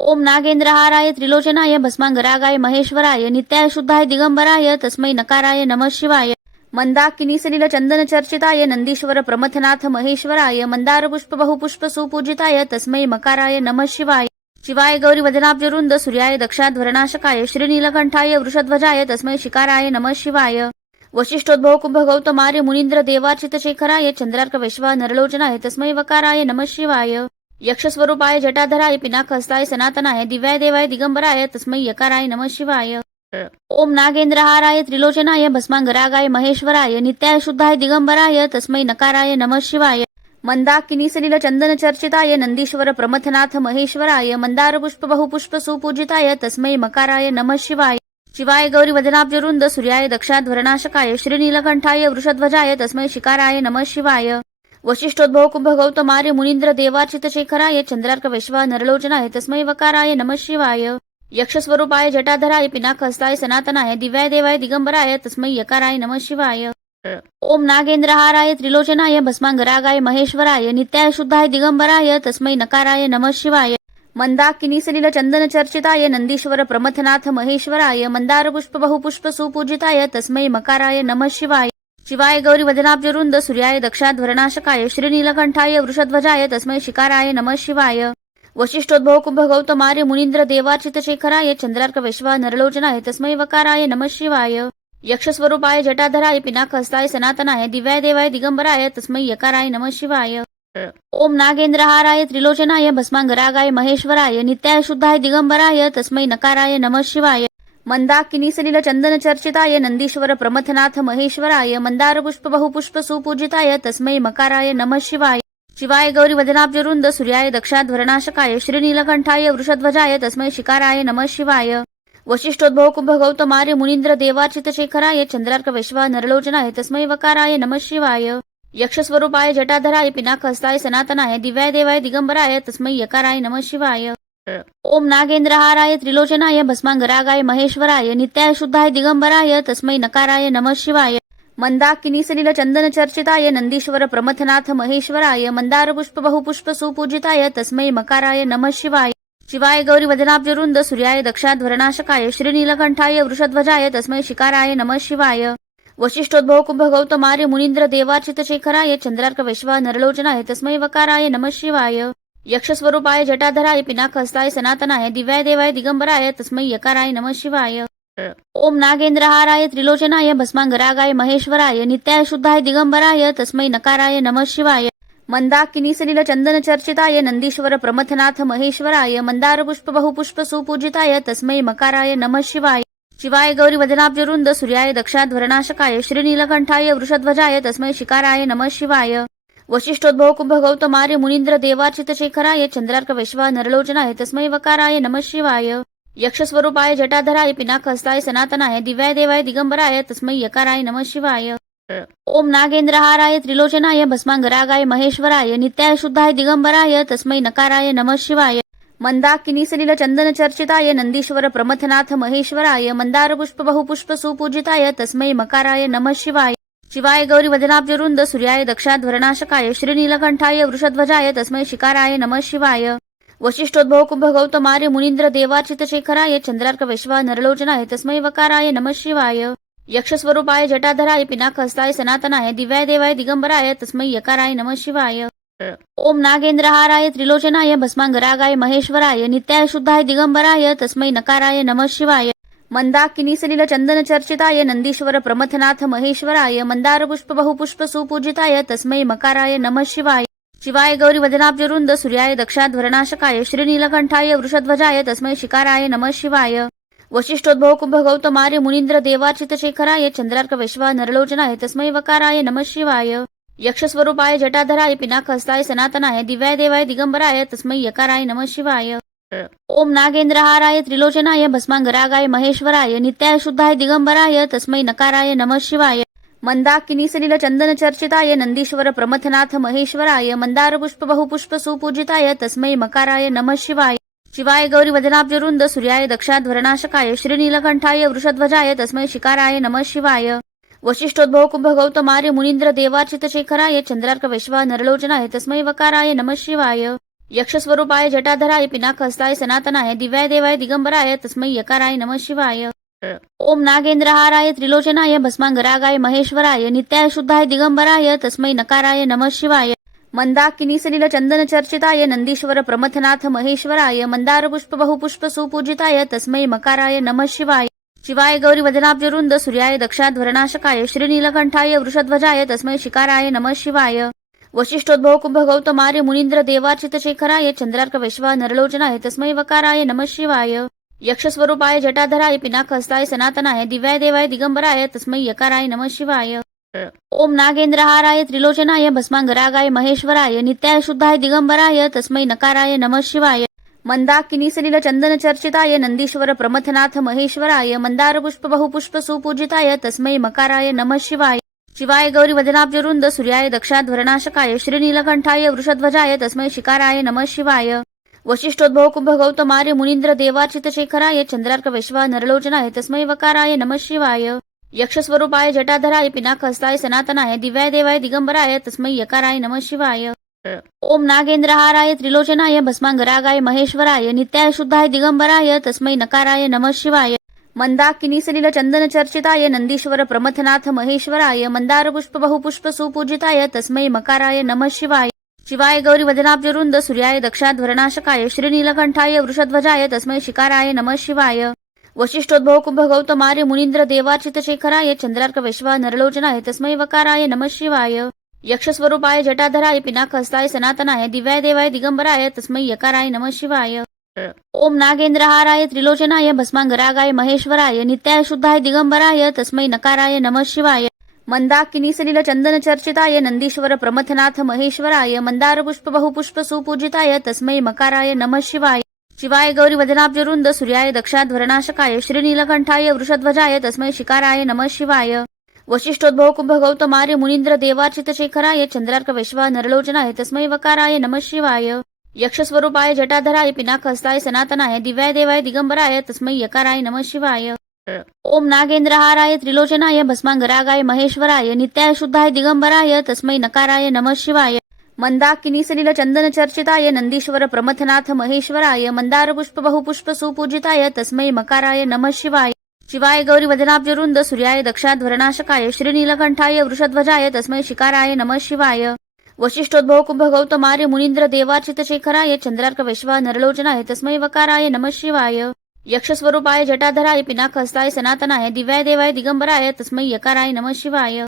ओम नागेंद्रहाराय त्रिलोचनाय भस्मांगरागाय महेश्वराय नित्याय शुद्धाय दिगंबराय तस्मै नकाराय नमः शिवाय। मंदाकिनी सलिल चंदन चर्चिताय नंदीश्वर प्रमथनाथ महेश्वराय मंदार पुष्प बहुपुष्प सुपूजिताय तस्मै मकाराय नमः शिवाय। शिवाय गौरी वदनाब्जरुंद सूर्याय दक्षाध्वरनाशकाय श्रीनीलकंठाय वृषध्वजाय तस्मै शिकाराय नमः शिवाय। वशिष्ठोद्भव कुंभ गौतमार्य मुनींद्र देवार्चित शेखराय चंद्रार्क वैश्वा नरलोचनाय तस्मै वकाराय नमः शिवाय। यक्षस्वरूपाय जटाधराय पिनाकहस्ताय सनातनाय दिव्याय देवाय दिगंबराय तस्मै यकाराय नमः शिवाय। ओम नागेंद्रहाराय त्रिलोचनाय भस्मांगरागाय महेश्वराय नित्याय शुद्धाय दिगंबराय तस्मै नकाराय नमः शिवाय। मंदाकिनी सलिल चंदन चर्चिताय नंदीश्वर प्रमथनाथ महेश्वराय मंदार पुष्प बहुपुष्प सुपूजिताय तस्मै मकाराय नमः शिवाय। शिवाय गौरी वदनाब्जरुंद सूर्याय दक्षाध्वरनाशकाय श्रीनीलकंठाय वृषध्वजाय तस्मै शिकाराय नमः शिवाय। वशिष्ठोद्भव कुंभ गौतमार्य मुनींद्र देवार्चित शेखराय चंद्रार्क वैश्वा नरलोचनाय तस्मै वकाराय नमः शिवाय। यक्षस्वरूपाय जटाधराय पिनाकहस्ताय सनातनाय दिव्याय देवाय दिगंबराय तस्मै यकाराय नमः शिवाय। ओम नागेंद्रहाराय त्रिलोचनाय भस्मांगरागाय महेश्वराय नित्याय शुद्धाय दिगंबराय तस्मै नकाराय नमः शिवाय। मंदाकिनी सलिल चंदन चर्चिताय नंदीश्वर प्रमथनाथ महेश्वराय मंदार पुष्प बहुपुष्प सुपूजिताय तस्मै मकाराय नमः शिवाय। शिवाय गौरी वदनाब्जरुंद सूर्याय दक्षाध्वरनाशकाय श्रीनीलकंठाय वृषध्वजाय तस्मै शिकाराय नमः शिवाय। वशिष्ठोद्भव कुंभ गौतमार्य मुनींद्र देवार्चित शेखराय चंद्रार्क वैश्वा नरलोचनाय तस्मै वकाराय नमः शिवाय। यक्षस्वरूपाय जटाधराय पिनाकहस्ताय सनातनाय दिव्याय देवाय दिगंबराय तस्मै यकाराय नमः शिवाय। ओम नागेंद्रहाराय त्रिलोचनाय भस्मांगरागाय महेश्वराय नित्याय शुद्धाय दिगंबराय तस्मै नकाराय नमः शिवाय। मंदाकिनी सलिल चंदन चर्चिताय नंदीश्वर प्रमथनाथ महेश्वराय मंदार पुष्प बहुपुष्प सुपूजिताय तस्मै मकाराय नमः शिवाय। शिवाय गौरी वदनाब्जरुंद सूर्याय दक्षाध्वरनाशकाय श्रीनीलकंठाय वृषध्वजाय तस्मै शिकाराय नमः शिवाय। वशिष्ठोद्भव कुंभ गौतमार्य मुनींद्र देवार्चित शेखराय चंद्रार्क वैश्वा नरलोचनाय तस्मै वकाराय नमः शिवाय। यक्षस्वरूपाय जटाधराय पिनाकहस्ताय सनातनाय दिव्याय देवाय दिगंबराय तस्मै यकाराय नमः शिवाय। ओम नागेंद्रहाराय त्रिलोचनाय भस्मांगरागाय महेश्वराय नित्याय शुद्धाय दिगंबराय तस्मै नकाराय नमः शिवाय। मंदाकिनी सलिल चंदन चर्चिताय नंदीश्वर प्रमथनाथ महेश्वराय मंदार पुष्प बहुपुष्प सुपूजिताय तस्मै मकाराय नमः शिवाय। शिवाय गौरी वदनाब्जरुंद सूर्याय दक्षाध्वरनाशकाय श्रीनीलकंठाय वृषध्वजाय तस्मै शिकाराय नमः शिवाय। वशिष्ठोद्भव कुंभ गौतमार्य मुनींद्र देवार्चित शेखराय चंद्रार्क वैश्वा नरलोचनाय तस्मै वकाराय नमः शिवाय। यक्षस्वरूपाय जटाधराय पिनाकहस्ताय सनातनाय दिव्याय देवाय दिगंबराय तस्मै यकाराय नमः शिवाय। ओम नागेंद्रहाराय त्रिलोचनाय भस्मांगरागाय महेश्वराय नित्याय शुद्धाय दिगंबराय तस्मै नकाराय नमः शिवाय। मंदाकिनी सलिल चंदन चर्चिताय नंदीश्वर प्रमथनाथ महेश्वराय मंदार पुष्प बहुपुष्प सुपूजिताय तस्मै मकाराय नमः शिवाय। शिवाय गौरी वदनाब्जरुंद सूर्याय दक्षाध्वरनाशकाय श्रीनीलकंठाय वृषध्वजाय तस्मै शिकाराय नमः शिवाय। वशिष्ठोद्भव कुंभ गौतमार्य मुनींद्र देवार्चित शेखराय चंद्रार्क वैश्वा नरलोचनाय तस्मै वकाराय नमः शिवाय यक्षस्वरूपाय जटाधराय पिनाकहस्ताय सनातनाय दिव्याय देवाय दिगंबराय तस्मै यकाराय नमः शिवाय ओम नागेंद्रहाराय त्रिलोचनाय भस्मांगरागाय महेश्वराय नित्याय शुद्धाय दिगंबराय तस्मै नकाराय नमः शिवाय मंदाकिनी सलिल चंदन चर्चिताय नंदीश्वर प्रमथनाथ महेश्वराय मंदार पुष्प बहुपुष्प सुपूजिताय तस्मै मकाराय नमः शिवाय शिवाय गौरी वदनाब्जरुंद सूर्याय दक्षाध्वरनाशकाय श्रीनीलकंठाय वृषध्वजाय तस्मै शिकाराय नमः शिवाय वशिष्ठोद्भव कुंभ गौतमार्य मुनींद्र देवार्चित शेखराय चंद्रार्क वैश्वा नरलोचनाय तस्मै वकाराय नमः शिवाय यक्षस्वरूपाय जटाधराय पिनाकहस्ताय सनातनाय दिव्याय देवाय दिगंबराय तस्मै यकाराय नमः शिवाय ओम नागेंद्रहाराय त्रिलोचनाय भस्मांगरागाय महेश्वराय नित्याय शुद्धाय दिगंबराय तस्मै नकाराय नमः शिवाय मंदाकिनी सलिल चंदन चर्चिताय नंदीश्वर प्रमथनाथ महेश्वराय मंदार पुष्प बहुपुष्प सुपूजिताय तस्मै मकाराय नमः शिवाय शिवाय गौरी वदनाब्जरुंद सूर्याय दक्षाध्वरनाशकाय श्रीनीलकंठाय वृषध्वजाय तस्मै शिकाराय नमः शिवाय वशिष्ठोद्भव कुंभ गौतमार्य मुनींद्र देवार्चित शेखराय चंद्रार्क वैश्वा नरलोचनाय तस्मै वकाराय नमः शिवाय यक्षस्वरूपाय जटाधराय पिनाकहस्ताय सनातनाय दिव्याय देवाय दिगंबराय तस्मै यकाराय नमः शिवाय ओम नागेंद्रहाराय त्रिलोचनाय भस्मांगरागाय महेश्वराय नित्याय शुद्धाय दिगंबराय तस्मै नकाराय नमः शिवाय मंदाकिनी सलिल चंदन चर्चिताय नंदीश्वर प्रमथनाथ महेश्वराय मंदार पुष्प बहुपुष्प सुपूजिताय तस्मै मकाराय नमः शिवाय शिवाय गौरी वदनाब्जरुंद सूर्याय दक्षाध्वरनाशकाय श्रीनीलकंठाय वृषध्वजाय तस्मै शिकाराय नमः शिवाय वशिष्ठोद्भव कुंभ गौतमार्य मुनींद्र देवार्चित शेखराय चंद्रार्क वैश्वा नरलोचनाय तस्मै वकाराय नमः शिवाय यक्षस्वरूपाय जटाधराय पिनाकहस्ताय सनातनाय दिव्याय देवाय दिगंबराय तस्मै यकाराय नमः शिवाय ओम नागेंद्रहाराय त्रिलोचनाय भस्मांगरागाय महेश्वराय नित्याय शुद्धाय दिगंबराय तस्मै नकाराय नमः शिवाय मंदाकिनी सलिल चंदन चर्चिताय नंदीश्वर प्रमथनाथ महेश्वराय मंदार पुष्प बहुपुष्प सुपूजिताय तस्मै मकाराय नमः शिवाय शिवाय गौरी वदनाब्जरुंद सूर्याय दक्षाध्वरनाशकाय श्रीनीलकंठाय वृषध्वजाय तस्मै शिकाराय नमः शिवाय वशिष्ठोद्भव कुंभ गौतमार्य मुनींद्र देवार्चित शेखराय चंद्रार्क वैश्वा नरलोचनाय तस्मै वकाराय नमः शिवाय यक्षस्वरूपाय जटाधराय पिनाकहस्ताय सनातनाय दिव्याय देवाय दिगंबराय तस्मै यकाराय नमः शिवाय ओम नागेंद्रहाराय त्रिलोचनाय भस्मांगरागाय महेश्वराय नित्याय शुद्धाय दिगंबराय तस्मै नकाराय नमः शिवाय मंदाकिनी सलिल चंदन चर्चिताय नंदीश्वर प्रमथनाथ महेश्वराय मंदार पुष्प बहुपुष्प सुपूजिताय तस्मै मकाराय नमः शिवाय शिवाय गौरी वदनाब्जरुंद सूर्याय दक्षाध्वरनाशकाय श्रीनीलकंठाय वृषध्वजाय तस्मै शिकाराय नमः शिवाय वशिष्ठोद्भव कुंभ गौतमार्य मुनींद्र देवार्चित शेखराय चंद्रार्क वैश्वा नरलोचनाय तस्मै वकाराय नमः शिवाय यक्षस्वरूपाय जटाधराय पिनाकहस्ताय सनातनाय दिव्याय देवाय दिगंबराय तस्मै यकाराय नमः शिवाय ओम नागेंद्रहाराय त्रिलोचनाय भस्मांगरागाय महेश्वराय नित्याय शुद्धाय दिगंबराय तस्मै नकाराय नमः शिवाय मंदाकिनी सलिल चंदन चर्चिताय नंदीश्वर प्रमथनाथ महेश्वराय मंदार पुष्प बहुपुष्प सुपूजिताय तस्मै मकाराय नमः शिवाय शिवाय गौरी वदनाब्जरुंद सूर्याय दक्षाध्वरनाशकाय श्रीनीलकंठाय वृषध्वजाय तस्मै शिकाराय नमः शिवाय वशिष्ठोद्भव कुंभ गौतमार्य मुनींद्र देवार्चित शेखराय चंद्रार्क वैश्वा नरलोचनाय तस्मै वकाराय नमः शिवाय यक्षस्वरूपाय जटाधराय पिनाकहस्ताय सनातनाय दिव्याय देवाय दिगंबराय तस्मै यकाराय नमः शिवाय ओम नागेंद्रहाराय त्रिलोचनाय भस्मांगरागाय महेश्वराय नित्याय शुद्धाय दिगंबराय तस्मै नकाराय नमः शिवाय मंदाकिनी सलिल चंदन चर्चिताय नंदीश्वर प्रमथनाथ महेश्वराय मंदार पुष्प बहुपुष्प सुपूजिताय तस्मै मकाराय नमः शिवाय शिवाय गौरी वदनाब्जरुंद सूर्याय दक्षाध्वरनाशकाय श्रीनीलकंठाय वृषध्वजाय तस्मै शिकाराय नमः शिवाय वशिष्ठोद्भव कुंभ गौतमार्य मुनींद्र देवार्चित शेखराय चंद्रार्क वैश्वा नरलोचनाय तस्मै वकाराय नमः शिवाय यक्षस्वरूपाय जटाधराय पिनाकहस्ताय सनातनाय दिव्याय देवाय दिगंबराय तस्मै यकाराय नमः शिवाय ओम नागेंद्रहाराय त्रिलोचनाय भस्मांगरागाय महेश्वराय नित्याय शुद्धाय दिगंबराय तस्मै नकाराय नमः शिवाय मंदाकिनी सलिल चंदन चर्चिताय नंदीश्वर प्रमथनाथ महेश्वराय मंदार पुष्प बहुपुष्प सुपूजिताय तस्मै मकाराय नमः शिवाय शिवाय गौरी वदनाब्जरुंद सूर्याय दक्षाध्वरनाशकाय श्रीनीलकंठाय वृषध्वजाय तस्मै शिकाराय नमः शिवाय वशिष्ठोद्भव कुंभ गौतमार्य मुनींद्र देवार्चित शेखराय चंद्रार्क वैश्वा नरलोचनाय तस्मै वकाराय नमः शिवाय यक्षस्वरूपाय जटाधराय पिनाकहस्ताय सनातनाय दिव्याय देवाय दिगंबराय तस्मै यकाराय नमः शिवाय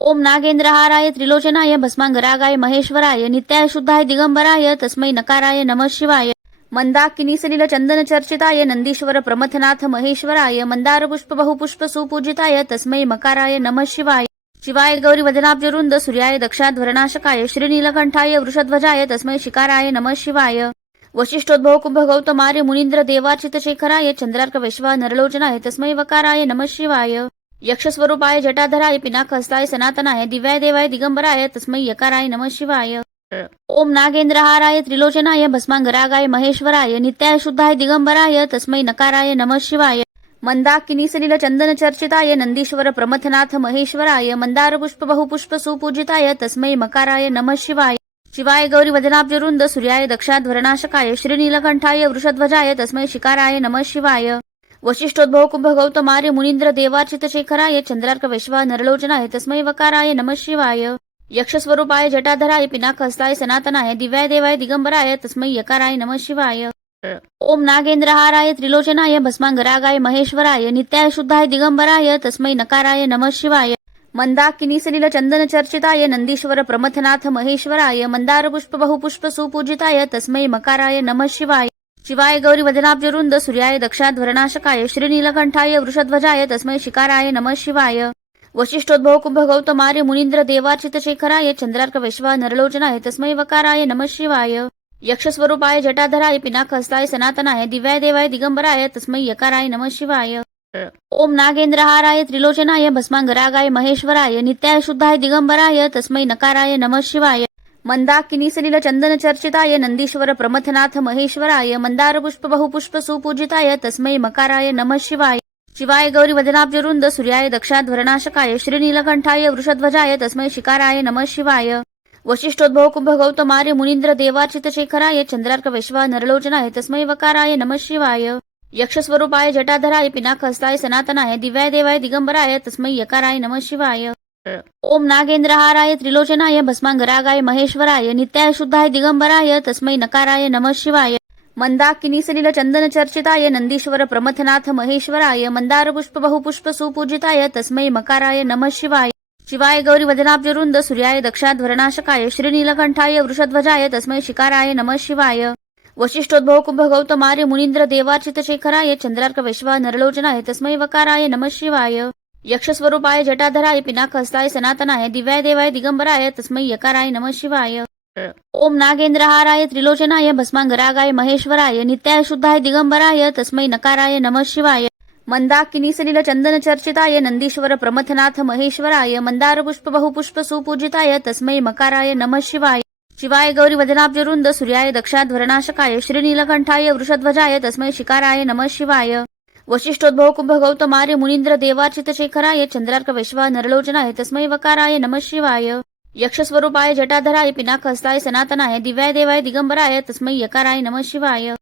ओम नागेंद्रहाराय त्रिलोचनाय भस्मांगरागाय महेश्वराय नित्याय शुद्धाय दिगंबराय तस्मै नकाराय नमः शिवाय मंदाकिनी सलिल चंदन चर्चिताय नंदीश्वर प्रमथनाथ महेश्वराय मंदार पुष्प बहुपुष्प सुपूजिताय तस्मै मकाराय नमः शिवाय शिवाय गौरी वदनाब्जरुंद सूर्याय दक्षाध्वरनाशकाय श्रीनीलकंठाय वृषध्वजाय तस्मै शिकाराय नमः शिवाय वशिष्ठोद्भव कुंभ गौतमार्य मुनींद्र देवार्चित शेखराय चंद्रार्क वैश्वा नरलोचनाय तस्मै वकाराय नमः शिवाय यक्षस्वरूपाय जटाधराय पिनाकहस्ताय सनातनाय दिव्याय देवाय दिगंबराय तस्मै यकाराय नमः शिवाय ओम नागेंद्रहाराय त्रिलोचनाय भस्मांगरागाय महेश्वराय नित्याय शुद्धाय दिगंबराय तस्मै नकाराय नमः शिवाय मंदाकिनी सलिल चंदन चर्चिताय नंदीश्वर प्रमथनाथ महेश्वराय मंदार पुष्प बहुपुष्प सुपूजिताय तस्मै मकाराय नमः शिवाय शिवाय गौरी वदनाब्जरुंद सूर्याय दक्षाध्वरनाशकाय श्रीनीलकंठाय वृषध्वजाय तस्मै शिकाराय नमः शिवाय वशिष्ठोद्भव कुंभ गौतमार्य मुनींद्र देवार्चित शेखराय चंद्रार्क वैश्वा नरलोचनाय तस्मै वकाराय नमः शिवाय यक्षस्वरूपाय जटाधराय पिनाकहस्ताय सनातनाय दिव्याय देवाय दिगंबराय तस्मै यकाराय नमः शिवाय ओम नागेंद्रहाराय त्रिलोचनाय भस्मांगरागाय महेश्वराय नित्याय शुद्धाय दिगंबराय तस्मै नकाराय नमः शिवाय मंदाकिनी सलिल चंदन चर्चिताय नंदीश्वर प्रमथनाथ महेश्वराय मंदार पुष्प बहुपुष्प सुपूजिताय तस्मै मकाराय नमः शिवाय शिवाय गौरी वदनाब्जरुंद सूर्याय दक्षाध्वरनाशकाय श्रीनीलकंठाय वृषध्वजाय तस्मै शिकाराय नमः शिवाय वशिष्ठोद्भव कुंभ गौतमार्य मुनींद्र देवार्चित शेखराय चंद्रार्क वैश्वा नरलोचनाय तस्मै वकाराय नमः शिवाय यक्षस्वरूपाय जटाधराय पिनाकहस्ताय सनातनाय दिव्याय देवाय दिगंबराय तस्मै यकाराय नमः शिवाय ओम नागेंद्रहाराय त्रिलोचनाय भस्मांगरागाय महेश्वराय नित्याय शुद्धाय दिगंबराय तस्मै नकाराय नमः शिवाय मंदाकिनी सलिल चंदन चर्चिताय नंदीश्वर प्रमथनाथ महेश्वराय मंदार पुष्प बहुपुष्प सुपूजिताय तस्मै मकाराय नमः शिवाय शिवाय गौरी वदनाब्जरुंद सूर्याय दक्षाध्वरनाशकाय श्रीनीलकंठाय वृषध्वजाय तस्मै शिकाराय नमः शिवाय वशिष्ठोद्भव कुंभ गौतमार्य मुनींद्र देवार्चित शेखराय चंद्रार्क वैश्वा नरलोचनाय तस्मै वकाराय नमः शिवाय यक्षस्वरूपाय जटाधराय पिनाकहस्ताय सनातनाय दिव्याय देवाय दिगंबराय तस्मै यकाराय नमः शिवाय ओम नागेंद्रहाराय त्रिलोचनाय भस्मांगरागाय महेश्वराय नित्याय शुद्धाय दिगंबराय तस्मै नकाराय नमः शिवाय मंदाकिनी सलिल चंदन चर्चिताय नंदीश्वर प्रमथनाथ महेश्वराय मंदार पुष्प बहुपुष्प सुपूजिताय तस्मै मकाराय नमः शिवाय शिवाय गौरी वदनाब्जरुंद सूर्याय दक्षाध्वरनाशकाय श्रीनीलकंठाय वृषध्वजाय तस्मै शिकाराय नमः शिवाय वशिष्ठोद्भव कुंभ गौतमार्य मुनींद्र देवार्चित शेखराय चंद्रार्क वैश्वा नरलोचनाय तस्मै वकाराय नमः शिवाय यक्षस्वरूपाय जटाधराय पिनाकहस्ताय सनातनाय दिव्याय देवाय दिगंबराय तस्मै यकाराय नमः शिवाय ओम नागेंद्रहाराय त्रिलोचनाय भस्मांगरागाय महेश्वराय नित्याय शुद्धाय दिगंबराय तस्मै नकाराय नमः शिवाय मंदाकिनी सलिल चंदन चर्चिताय नंदीश्वर प्रमथनाथ महेश्वराय मंदार पुष्प बहुपुष्प सुपूजिताय तस्मै मकाराय नमः शिवाय शिवाय गौरी वदनाब्जरुंद सूर्याय दक्षाध्वरनाशकाय श्रीनीलकंठाय वृषध्वजाय तस्मै शिकाराय नमः शिवाय वशिष्ठोद्भव कुंभ गौतमार्य मुनींद्र देवार्चित शेखराय चंद्रार्क वैश्वा नरलोचनाय तस्मै वकाराय नमः शिवाय यक्षस्वरूपाय जटाधराय पिनाकहस्ताय सनातनाय दिव्याय देवाय दिगंबराय तस्मै यकाराय नमः शिवाय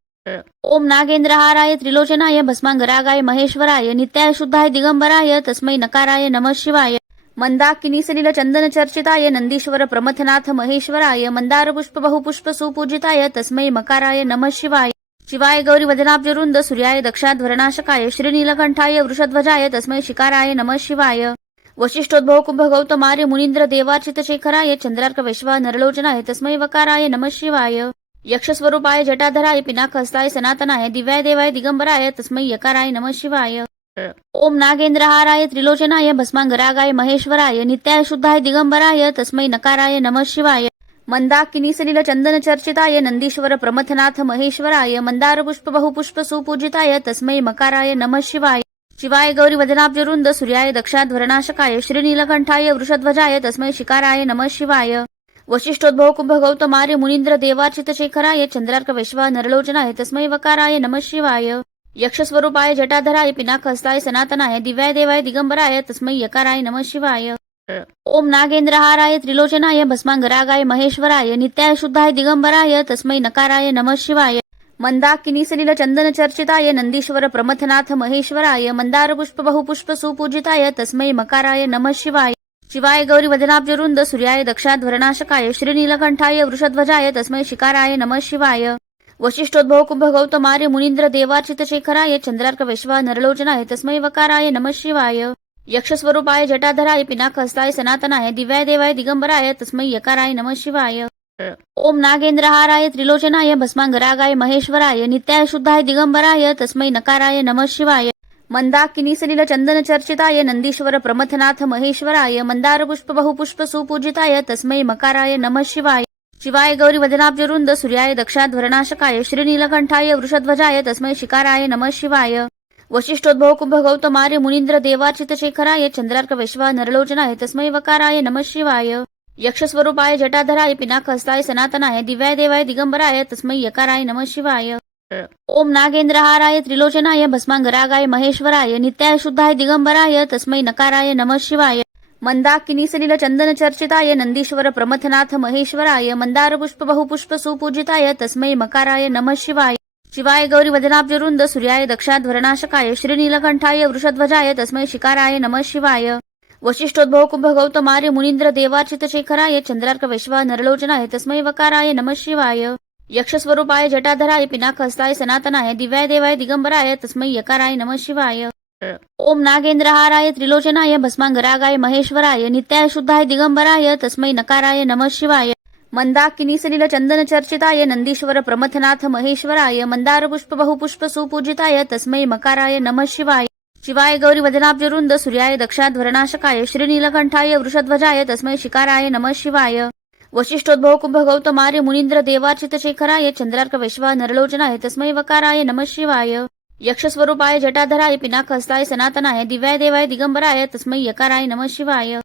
ओम नागेंद्रहाराय त्रिलोचनाय भस्मांगरागाय महेश्वराय नित्याय शुद्धाय दिगंबराय तस्मै नकाराय नमः शिवाय मंदाकिनी सलिल चंदन चर्चिताय नंदीश्वर प्रमथनाथ महेश्वराय मंदार पुष्प बहुपुष्प सुपूजिताय तस्मै मकाराय नमः शिवाय शिवाय गौरी वदनाब्जरुंद सूर्याय दक्षाध्वरनाशकाय श्रीनीलकंठाय वृषध्वजाय तस्मै शिकाराय नमः शिवाय वशिष्ठोद्भव कुंभ गौतमार्य मुनींद्र देवार्चित शेखराय चंद्रार्क वैश्वा नरलोचनाय तस्मै वकाराय नमः शिवाय यक्षस्वरूपाय जटाधराय पिनाकहस्ताय सनातनाय दिव्याय देवाय दिगंबराय तस्मै यकाराय नमः शिवाय ओम नागेंद्रहाराय त्रिलोचनाय भस्मांगरागाय महेश्वराय नित्याय शुद्धाय दिगंबराय तस्मै नकाराय नमः शिवाय मंदाकिनी सलिल चंदन चर्चिताय नंदीश्वर प्रमथनाथ महेश्वराय मंदार पुष्प बहुपुष्प सुपूजिताय तस्मै मकाराय नमः शिवाय शिवाय गौरी वदनाब्जरुंद सूर्याय दक्षाध्वरनाशकाय श्रीनीलकंठाय वृषध्वजाय तस्मै शिकाराय नमः शिवाय वशिष्ठोद्भव कुंभ गौतमार्य मुनींद्र देवार्चित शेखराय चंद्रार्क वैश्वा नरलोचनाय तस्मै वकाराय नमः शिवाय यक्षस्वरूपाय जटाधराय पिनाकहस्ताय सनातनाय दिव्याय देवाय दिगंबराय तस्मै यकाराय नमः शिवाय ओम नागेंद्रहाराय त्रिलोचनाय भस्मांगरागाय महेश्वराय नित्याय शुद्धाय दिगंबराय तस्मै नकाराय नमः शिवाय मंदाकिनी सलिल चंदन चर्चिताय नंदीश्वर प्रमथनाथ महेश्वराय मंदार पुष्प बहुपुष्प सुपूजिताय तस्मै मकाराय नमः शिवाय शिवाय गौरी वदनाब्जरुंद सूर्याय दक्षाध्वरनाशकाय श्रीनीलकंठाय वृषध्वजाय तस्मै शिकाराय नमः शिवाय वशिष्ठोद्भव कुंभ गौतमार्य मुनींद्र देवार्चित शेखराय चंद्रार्क वैश्वा नरलोचनाय तस्मै वकाराय नमः शिवाय यक्षस्वरूपाय जटाधराय पिनाकहस्ताय सनातनाय दिव्याय देवाय दिगंबराय तस्मै यकाराय नमः शिवाय ओम नागेंद्रहाराय त्रिलोचनाय भस्मांगरागाय महेश्वराय नित्याय शुद्धाय दिगंबराय तस्मै नकाराय नमः शिवाय मंदाकिनी सलिल चंदन चर्चिताय नंदीश्वर प्रमथनाथ महेश्वराय मंदार पुष्प बहुपुष्प सुपूजिताय तस्मै मकाराय नमः शिवाय शिवाय गौरी वदनाब्जरुंद सूर्याय दक्षाध्वरनाशकाय श्रीनीलकंठाय वृषध्वजाय तस्मै शिकाराय नमः शिवाय वशिष्ठोद्भव कुंभ गौतमार्य मुनींद्र देवार्चित शेखराय चंद्रार्क वैश्वा नरलोचनाय तस्मै वकाराय नमः शिवाय यक्षस्वरूपाय जटाधराय पिनाकहस्ताय सनातनाय दिव्याय देवाय दिगंबराय तस्मै यकाराय नमः शिवाय ओम नागेंद्रहाराय त्रिलोचनाय भस्मांगरागाय महेश्वराय नित्याय शुद्धाय दिगंबराय तस्मै नकाराय नमः शिवाय मंदाकिनी सलिल चंदन चर्चिताय नंदीश्वर प्रमथनाथ महेश्वराय मंदार पुष्प बहुपुष्प सुपूजिताय तस्मै मकाराय नमः शिवाय शिवाय गौरी वदनाब्जरुंद सूर्याय दक्षाध्वरनाशकाय श्रीनीलकंठाय वृषध्वजाय तस्मै शिकाराय नमः शिवाय वशिष्ठोद्भव कुंभ गौतमार्य मुनींद्र देवार्चित शेखराय चंद्रार्क वैश्वा नरलोचनाय तस्मै वकाराय नमः शिवाय यक्षस्वरूपाय जटाधराय पिनाकहस्ताय सनातनाय दिव्याय देवाय दिगंबराय तस्मै यकाराय नमः शिवाय ओम नागेंद्रहाराय त्रिलोचनाय भस्मांगरागाय महेश्वराय नित्याय शुद्धाय दिगंबराय तस्मै नकाराय नमः शिवाय मंदाकिनी सलिल चंदन चर्चिताय नंदीश्वर प्रमथनाथ महेश्वराय मंदार पुष्प बहुपुष्प सुपूजिताय तस्मै मकाराय नमः शिवाय शिवाय गौरी वदनाब्जरुंद सूर्याय दक्षाध्वरनाशकाय श्रीनीलकंठाय वृषध्वजाय तस्मै शिकाराय नमः शिवाय वशिष्ठोद्भव कुंभ गौतमार्य मुनींद्र देवार्चित शेखराय चंद्रार्क वैश्वा नरलोचनाय तस्मै वकाराय नमः शिवाय यक्षस्वरूपाय जटाधराय पिनाकहस्ताय सनातनाय दिव्याय देवाय दिगंबराय तस्मै यकाराय नमः शिवाय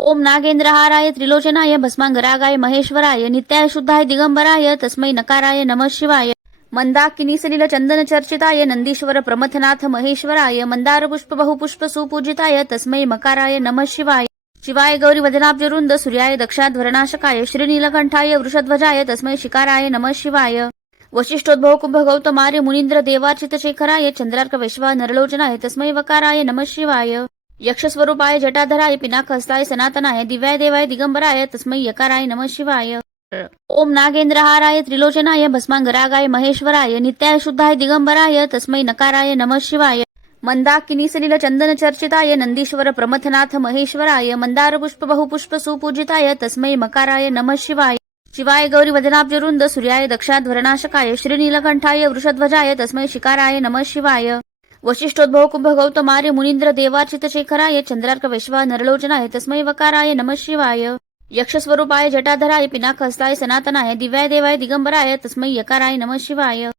ओम नागेंद्रहाराय त्रिलोचनाय भस्मांगरागाय महेश्वराय नित्याय शुद्धाय दिगंबराय तस्मै नकाराय नमः शिवाय मंदाकिनी सलिल चंदन चर्चिताय नंदीश्वर प्रमथनाथ महेश्वराय मंदार पुष्प बहुपुष्प सुपूजिताय तस्मै मकाराय नमः शिवाय शिवाय गौरी वदनाब्जरुंद सूर्याय दक्षाध्वरनाशकाय श्रीनीलकंठाय वृषध्वजाय तस्मै शिकाराय नमः शिवाय वशिष्ठोद्भव कुंभ गौतमार्य मुनींद्र देवार्चित शेखराय चंद्रार्क वैश्वा नरलोचनाय तस्मै वकाराय नमः शिवाय यक्षस्वरूपाय जटाधराय पिनाकहस्ताय सनातनाय दिव्याय देवाय दिगंबराय तस्मै यकाराय नमः शिवाय ओम नागेंद्रहाराय त्रिलोचनाय भस्मांगरागाय महेश्वराय नित्याय शुद्धाय दिगंबराय तस्मै नकाराय नमः शिवाय मंदाकिनी सलिल चंदन चर्चिताय नंदीश्वर प्रमथनाथ महेश्वराय मंदार पुष्प बहुपुष्प सुपूजिताय तस्मै मकाराय नमः शिवाय शिवाय गौरी वदनाब्जरुंद सूर्याय दक्षाध्वरनाशकाय श्रीनीलकंठाय वृषध्वजाय तस्मै शिकाराय नमः शिवाय वशिष्ठोद्भव कुंभ गौतमार्य मुनींद्र देवार्चित शेखराय चंद्रार्क वैश्वा नरलोचनाय तस्मै वकाराय नमः शिवाय यक्षस्वरूपाय जटाधराय पिनाकहस्ताय सनातनाय दिव्याय देवाय दिगंबराय तस्मै यकाराय नमः शिवाय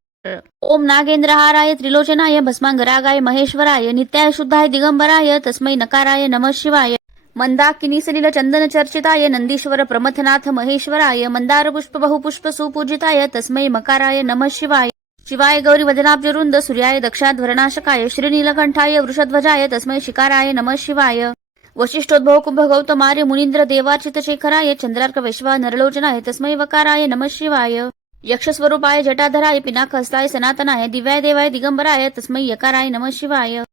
ओम नागेंद्रहाराय त्रिलोचनाय भस्मांगरागाय महेश्वराय नित्याय शुद्धाय दिगंबराय तस्मै नकाराय नमः शिवाय मंदाकिनी सलिल चंदन चर्चिताय नंदीश्वर प्रमथनाथ महेश्वराय मंदार पुष्प बहुपुष्प सुपूजिताय तस्मै मकाराय नमः शिवाय शिवाय गौरी वदनाब्जरुंद सूर्याय दक्षाध्वरनाशकाय श्रीनीलकंठाय वृषध्वजाय तस्मै शिकाराय नमः शिवाय वशिष्ठोद्भव कुंभ गौतमार्य मुनींद्र देवार्चित शेखराय चंद्रार्क वैश्वा नरलोचनाय तस्मै वकाराय नमः शिवाय यक्षस्वरूपाय जटाधराय पिनाकहस्ताय सनातनाय दिव्याय देवाय दिगंबराय तस्मै यकाराय नमः शिवाय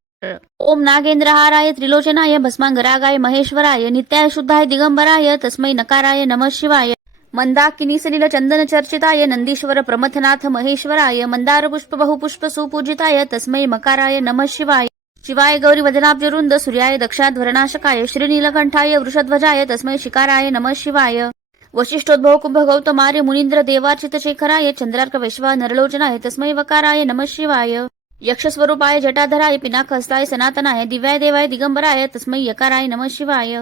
ओम नागेंद्रहाराय त्रिलोचनाय भस्मांगरागाय महेश्वराय नित्याय शुद्धाय दिगंबराय तस्मै नकाराय नमः शिवाय मंदाकिनी सलिल चंदन चर्चिताय नंदीश्वर प्रमथनाथ महेश्वराय मंदार पुष्प बहुपुष्प सुपूजिताय तस्मै मकाराय नमः शिवाय शिवाय गौरी वदनाब्जरुंद सूर्याय दक्षाध्वरनाशकाय श्रीनीलकंठाय वृषध्वजाय तस्मै शिकाराय नमः शिवाय वशिष्ठोद्भव कुंभ गौतमार्य मुनींद्र देवार्चित शेखराय चंद्रार्क वैश्वा नरलोचनाय तस्मै वकाराय नमः शिवाय यक्षस्वरूपाय जटाधराय पिनाकहस्ताय सनातनाय दिव्याय देवाय दिगंबराय तस्मै यकाराय नमः शिवाय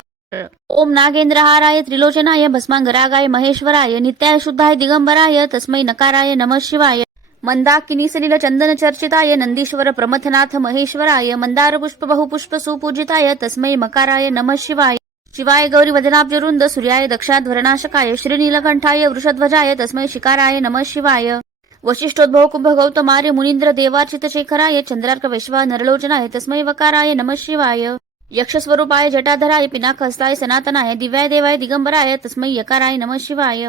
ओम नागेंद्रहाराय त्रिलोचनाय भस्मांगरागाय महेश्वराय नित्याय शुद्धाय दिगंबराय तस्मै नकाराय नमः शिवाय मंदाकिनी सलिल चंदन चर्चिताय नंदीश्वर प्रमथनाथ महेश्वराय मंदार पुष्प बहुपुष्प सुपूजिताय तस्मै मकाराय नमः शिवाय शिवाय गौरी वदनाब्जरुंद सूर्याय दक्षाध्वरनाशकाय श्रीनीलकंठाय वृषध्वजाय तस्मै शिकाराय नमः शिवाय वशिष्ठोद्भव कुंभ गौतमार्य मुनींद्र देवार्चित शेखराय चंद्रार्क वैश्वा नरलोचनाय तस्मै वकाराय नमः शिवाय यक्षस्वरूपाय जटाधराय पिनाकहस्ताय सनातनाय दिव्याय देवाय दिगंबराय तस्मै यकाराय नमः शिवाय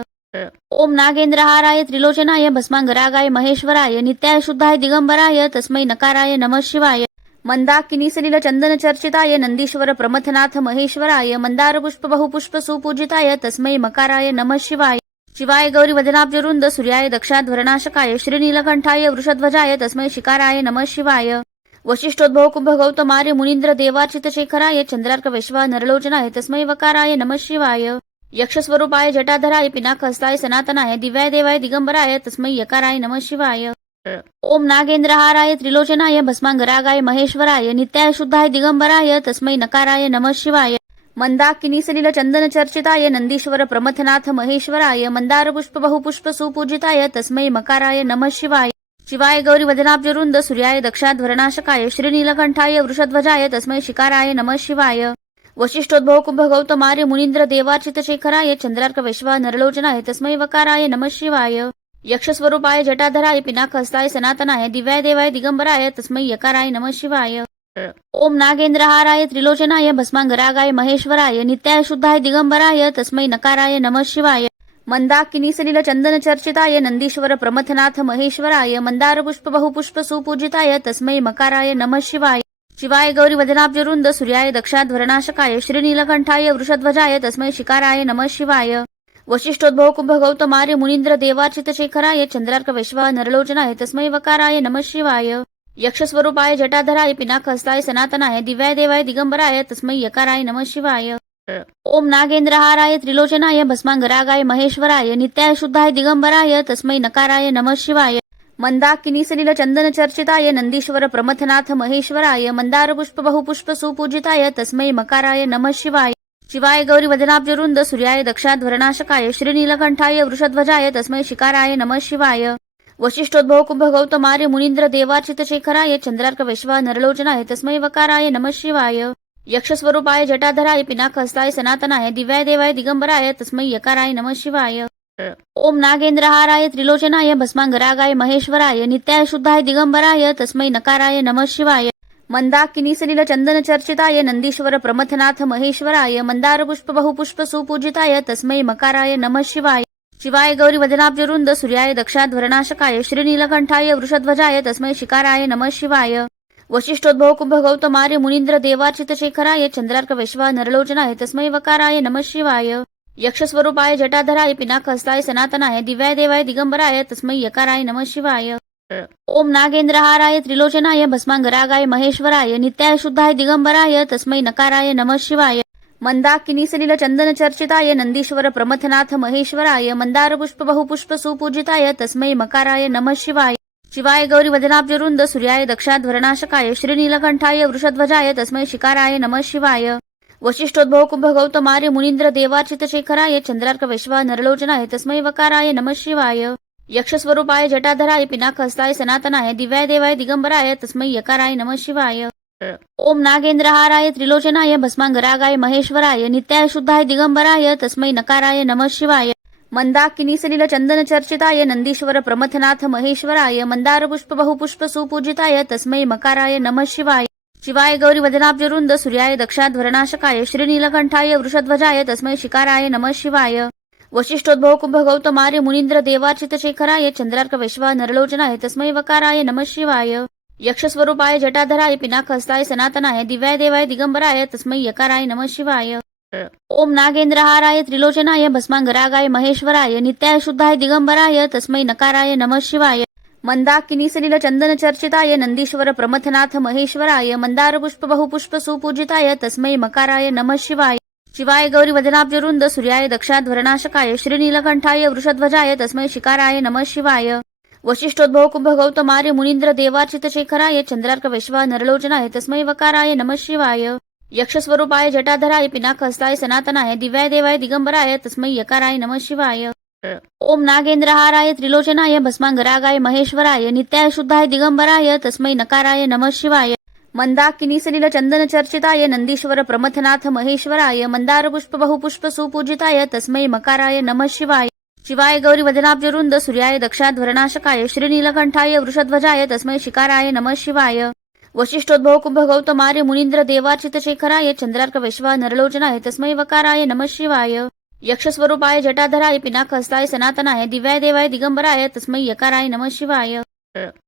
ओम नागेंद्रहाराय त्रिलोचनाय भस्मांगरागाय महेश्वराय नित्याय शुद्धाय दिगंबराय तस्मै नकाराय नमः शिवाय मंदाकिनी सलिल चंदन चर्चिताय नंदीश्वर प्रमथनाथ महेश्वराय मंदार पुष्प बहुपुष्प सुपूजिताय तस्मै मकाराय नमः शिवाय शिवाय गौरी वदनाब्जरुंद सूर्याय दक्षाध्वरनाशकाय श्रीनीलकंठाय वृषध्वजाय तस्मै शिकाराय नमः शिवाय वशिष्ठोद्भव कुंभ गौतमार्य मुनींद्र देवार्चित शेखराय चंद्रार्क वैश्वा नरलोचनाय तस्मै वकाराय नमः शिवाय यक्षस्वरूपाय जटाधराय पिनाकहस्ताय सनातनाय दिव्याय देवाय दिगंबराय तस्मै यकाराय नमः शिवाय ओम नागेंद्रहाराय त्रिलोचनाय भस्मांगरागाय महेश्वराय नित्याय शुद्धाय दिगंबराय तस्मै नकाराय नमः शिवाय मंदाकिनी सलिल चंदन चर्चिताय नंदीश्वर प्रमथनाथ महेश्वराय मंदार पुष्प बहुपुष्प सुपूजिताय तस्मै मकाराय नमः शिवाय शिवाय गौरी वदनाब्जरुंद सूर्याय दक्षाध्वरनाशकाय श्रीनीलकंठाय वृषध्वजाय तस्मै शिकाराय नमः शिवाय वशिष्ठोद्भव कुंभ गौतमार्य मुनींद्र देवार्चित शेखराय चंद्रार्क वैश्वा नरलोचनाय तस्मै वकाराय नमः शिवाय यक्षस्वरूपाय जटाधराय पिनाकहस्ताय सनातनाय दिव्याय देवाय दिगंबराय तस्मै यकाराय नमः शिवाय ओम नागेंद्रहाराय त्रिलोचनाय भस्मांगरागाय महेश्वराय नित्याय शुद्धाय दिगंबराय तस्मै नकाराय नमः शिवाय मंदाकिनी सलिल चंदन चर्चिताय नंदीश्वर प्रमथनाथ महेश्वराय मंदार पुष्प बहुपुष्प सुपूजिताय तस्मै मकाराय नमः शिवाय शिवाय गौरी वदनाब्जरुंद सूर्याय दक्षाध्वरनाशकाय श्रीनीलकंठाय वृषध्वजाय तस्मै शिकाराय नमः शिवाय वशिष्ठोद्भव कुंभ गौतमार्य मुनींद्र देवार्चित शेखराय चंद्रार्क वैश्वा नरलोचनाय तस्मै वकाराय नमः शिवाय यक्षस्वरूपाय जटाधराय पिनाकहस्ताय सनातनाय दिव्याय देवाय दिगंबराय तस्मै यकाराय नमः शिवाय ओम नागेंद्रहाराय त्रिलोचनाय भस्मांगरागाय महेश्वराय नित्याय शुद्धाय दिगंबराय तस्मै नकाराय नमः शिवाय मंदाकिनी सलिल चंदन चर्चिताय नंदीश्वर प्रमथनाथ महेश्वराय मंदार पुष्प बहुपुष्प सुपूजिताय तस्मै मकाराय नमः शिवाय शिवाय गौरी वदनाब्जरुंद सूर्याय दक्षाध्वरनाशकाय श्रीनीलकंठाय वृषध्वजाय तस्मै शिकाराय नमः शिवाय वशिष्ठोद्भव कुंभ गौतमार्य मुनींद्र देवार्चित शेखराय चंद्रार्क वैश्वा नरलोचनाय तस्मै वकाराय नमः शिवाय यक्षस्वरूपाय जटाधराय पिनाकहस्ताय सनातनाय दिव्याय देवाय दिगंबराय तस्मै यकाराय नमः शिवाय ओम नागेंद्रहाराय त्रिलोचनाय भस्मांगरागाय महेश्वराय नित्याय शुद्धाय दिगंबराय तस्मै नकाराय नमः शिवाय मंदाकिनी सलिल चंदन चर्चिताय नंदीश्वर प्रमथनाथ महेश्वराय मंदार पुष्प बहुपुष्प सुपूजिताय तस्मै मकाराय नमः शिवाय शिवाय गौरी वदनाब्जरुंद सूर्याय दक्षाध्वरनाशकाय श्रीनीलकंठाय वृषध्वजाय तस्मै शिकाराय नमः शिवाय वशिष्ठोद्भव कुंभ गौतमार्य मुनींद्र देवार्चित शेखराय चंद्रार्क वैश्वा नरलोचनाय तस्मै वकाराय नमः शिवाय यक्षस्वरूपाय जटाधराय पिनाकहस्ताय सनातनाय दिव्याय देवाय दिगंबराय तस्मै यकाराय नमः शिवाय ओम नागेंद्रहाराय त्रिलोचनाय भस्मांगरागाय महेश्वराय नित्याय शुद्धाय दिगंबराय तस्मै नकाराय नमः शिवाय मंदाकिनी सलिल चंदन चर्चिताय नंदीश्वर प्रमथनाथ महेश्वराय मंदार पुष्प बहुपुष्प सुपूजिताय तस्मै मकाराय नमः शिवाय शिवाय गौरी वदनाब्जरुंद सूर्याय दक्षाध्वरनाशकाय श्रीनीलकंठाय वृषध्वजाय तस्मै शिकाराय नमः शिवाय वशिष्ठोद्भव कुंभ गौतमार्य मुनींद्र देवार्चित शेखराय चंद्रार्क वैश्वा नरलोचनाय तस्मै वकाराय नमः शिवाय यक्षस्वरूपाय जटाधराय पिनाकहस्ताय सनातनाय दिव्याय देवाय दिगंबराय तस्मै यकाराय नमः शिवाय ओम नागेंद्रहाराय त्रिलोचनाय भस्मांगरागाय महेश्वराय नित्याय शुद्धाय दिगंबराय तस्मै नकाराय नमः शिवाय मंदाकिनी सलिल चंदन चर्चिताय नंदीश्वर प्रमथनाथ महेश्वराय मंदार पुष्प बहुपुष्प सुपूजिताय तस्मै मकाराय नमः शिवाय शिवाय गौरी वदनाब्जरुंद सूर्याय दक्षाध्वरनाशकाय श्रीनीलकंठाय वृषध्वजाय तस्मै शिकाराय नमः शिवाय वशिष्ठोद्भव कुंभ गौतमार्य मुनींद्र देवार्चित शेखराय चंद्रार्क वैश्वा नरलोचनाय तस्मै वकाराय नमः शिवाय यक्षस्वरूपाय जटाधराय पिनाकहस्ताय सनातनाय दिव्याय देवाय दिगंबराय तस्मै यकाराय नमः शिवाय ओम नागेंद्रहाराय त्रिलोचनाय भस्मांगरागाय महेश्वराय नित्याय शुद्धाय दिगंबराय तस्मै नकाराय नमः शिवाय मंदाकिनी सलिल चंदन चर्चिताय नंदीश्वर प्रमथनाथ महेश्वराय मंदार पुष्प बहुपुष्प सुपूजिताय तस्मै मकाराय नमः शिवाय शिवाय गौरी वदनाब्जरुंद सूर्याय दक्षाध्वरनाशकाय श्रीनीलकंठाय वृषध्वजाय तस्मै शिकाराय नमः शिवाय वशिष्ठोद्भव कुंभ गौतमार्य मुनींद्र देवार्चित शेखराय चंद्रार्क वैश्वा नरलोचनाय तस्मै वकाराय नमः शिवाय यक्षस्वरूपाय जटाधराय पिनाकहस्ताय सनातनाय दिव्याय देवाय दिगंबराय तस्मै यकाराय नमः शिवाय ओम नागेंद्रहाराय त्रिलोचनाय भस्मांगरागाय महेश्वराय नित्याय शुद्धाय दिगंबराय तस्मै नकाराय नमः शिवाय मंदाकिनी सलिल चंदन चर्चिताय नंदीश्वर प्रमथनाथ महेश्वराय मंदार पुष्प बहुपुष्प सुपूजिताय तस्मै मकाराय नमः शिवाय शिवाय गौरी वदनाब्जरुंद सूर्याय दक्षाध्वरनाशकाय श्रीनीलकंठाय वृषध्वजाय तस्मै शिकाराय नमः शिवाय वशिष्ठोद्भव कुंभ गौतमार्य मुनींद्र देवार्चित शेखराय चंद्रार्क वैश्वा नरलोचनाय तस्मै वकाराय नमः शिवाय यक्षस्वरूपाय जटाधराय पिनाकहस्ताय सनातनाय दिव्याय देवाय दिगंबराय तस्मै यकाराय नमः शिवाय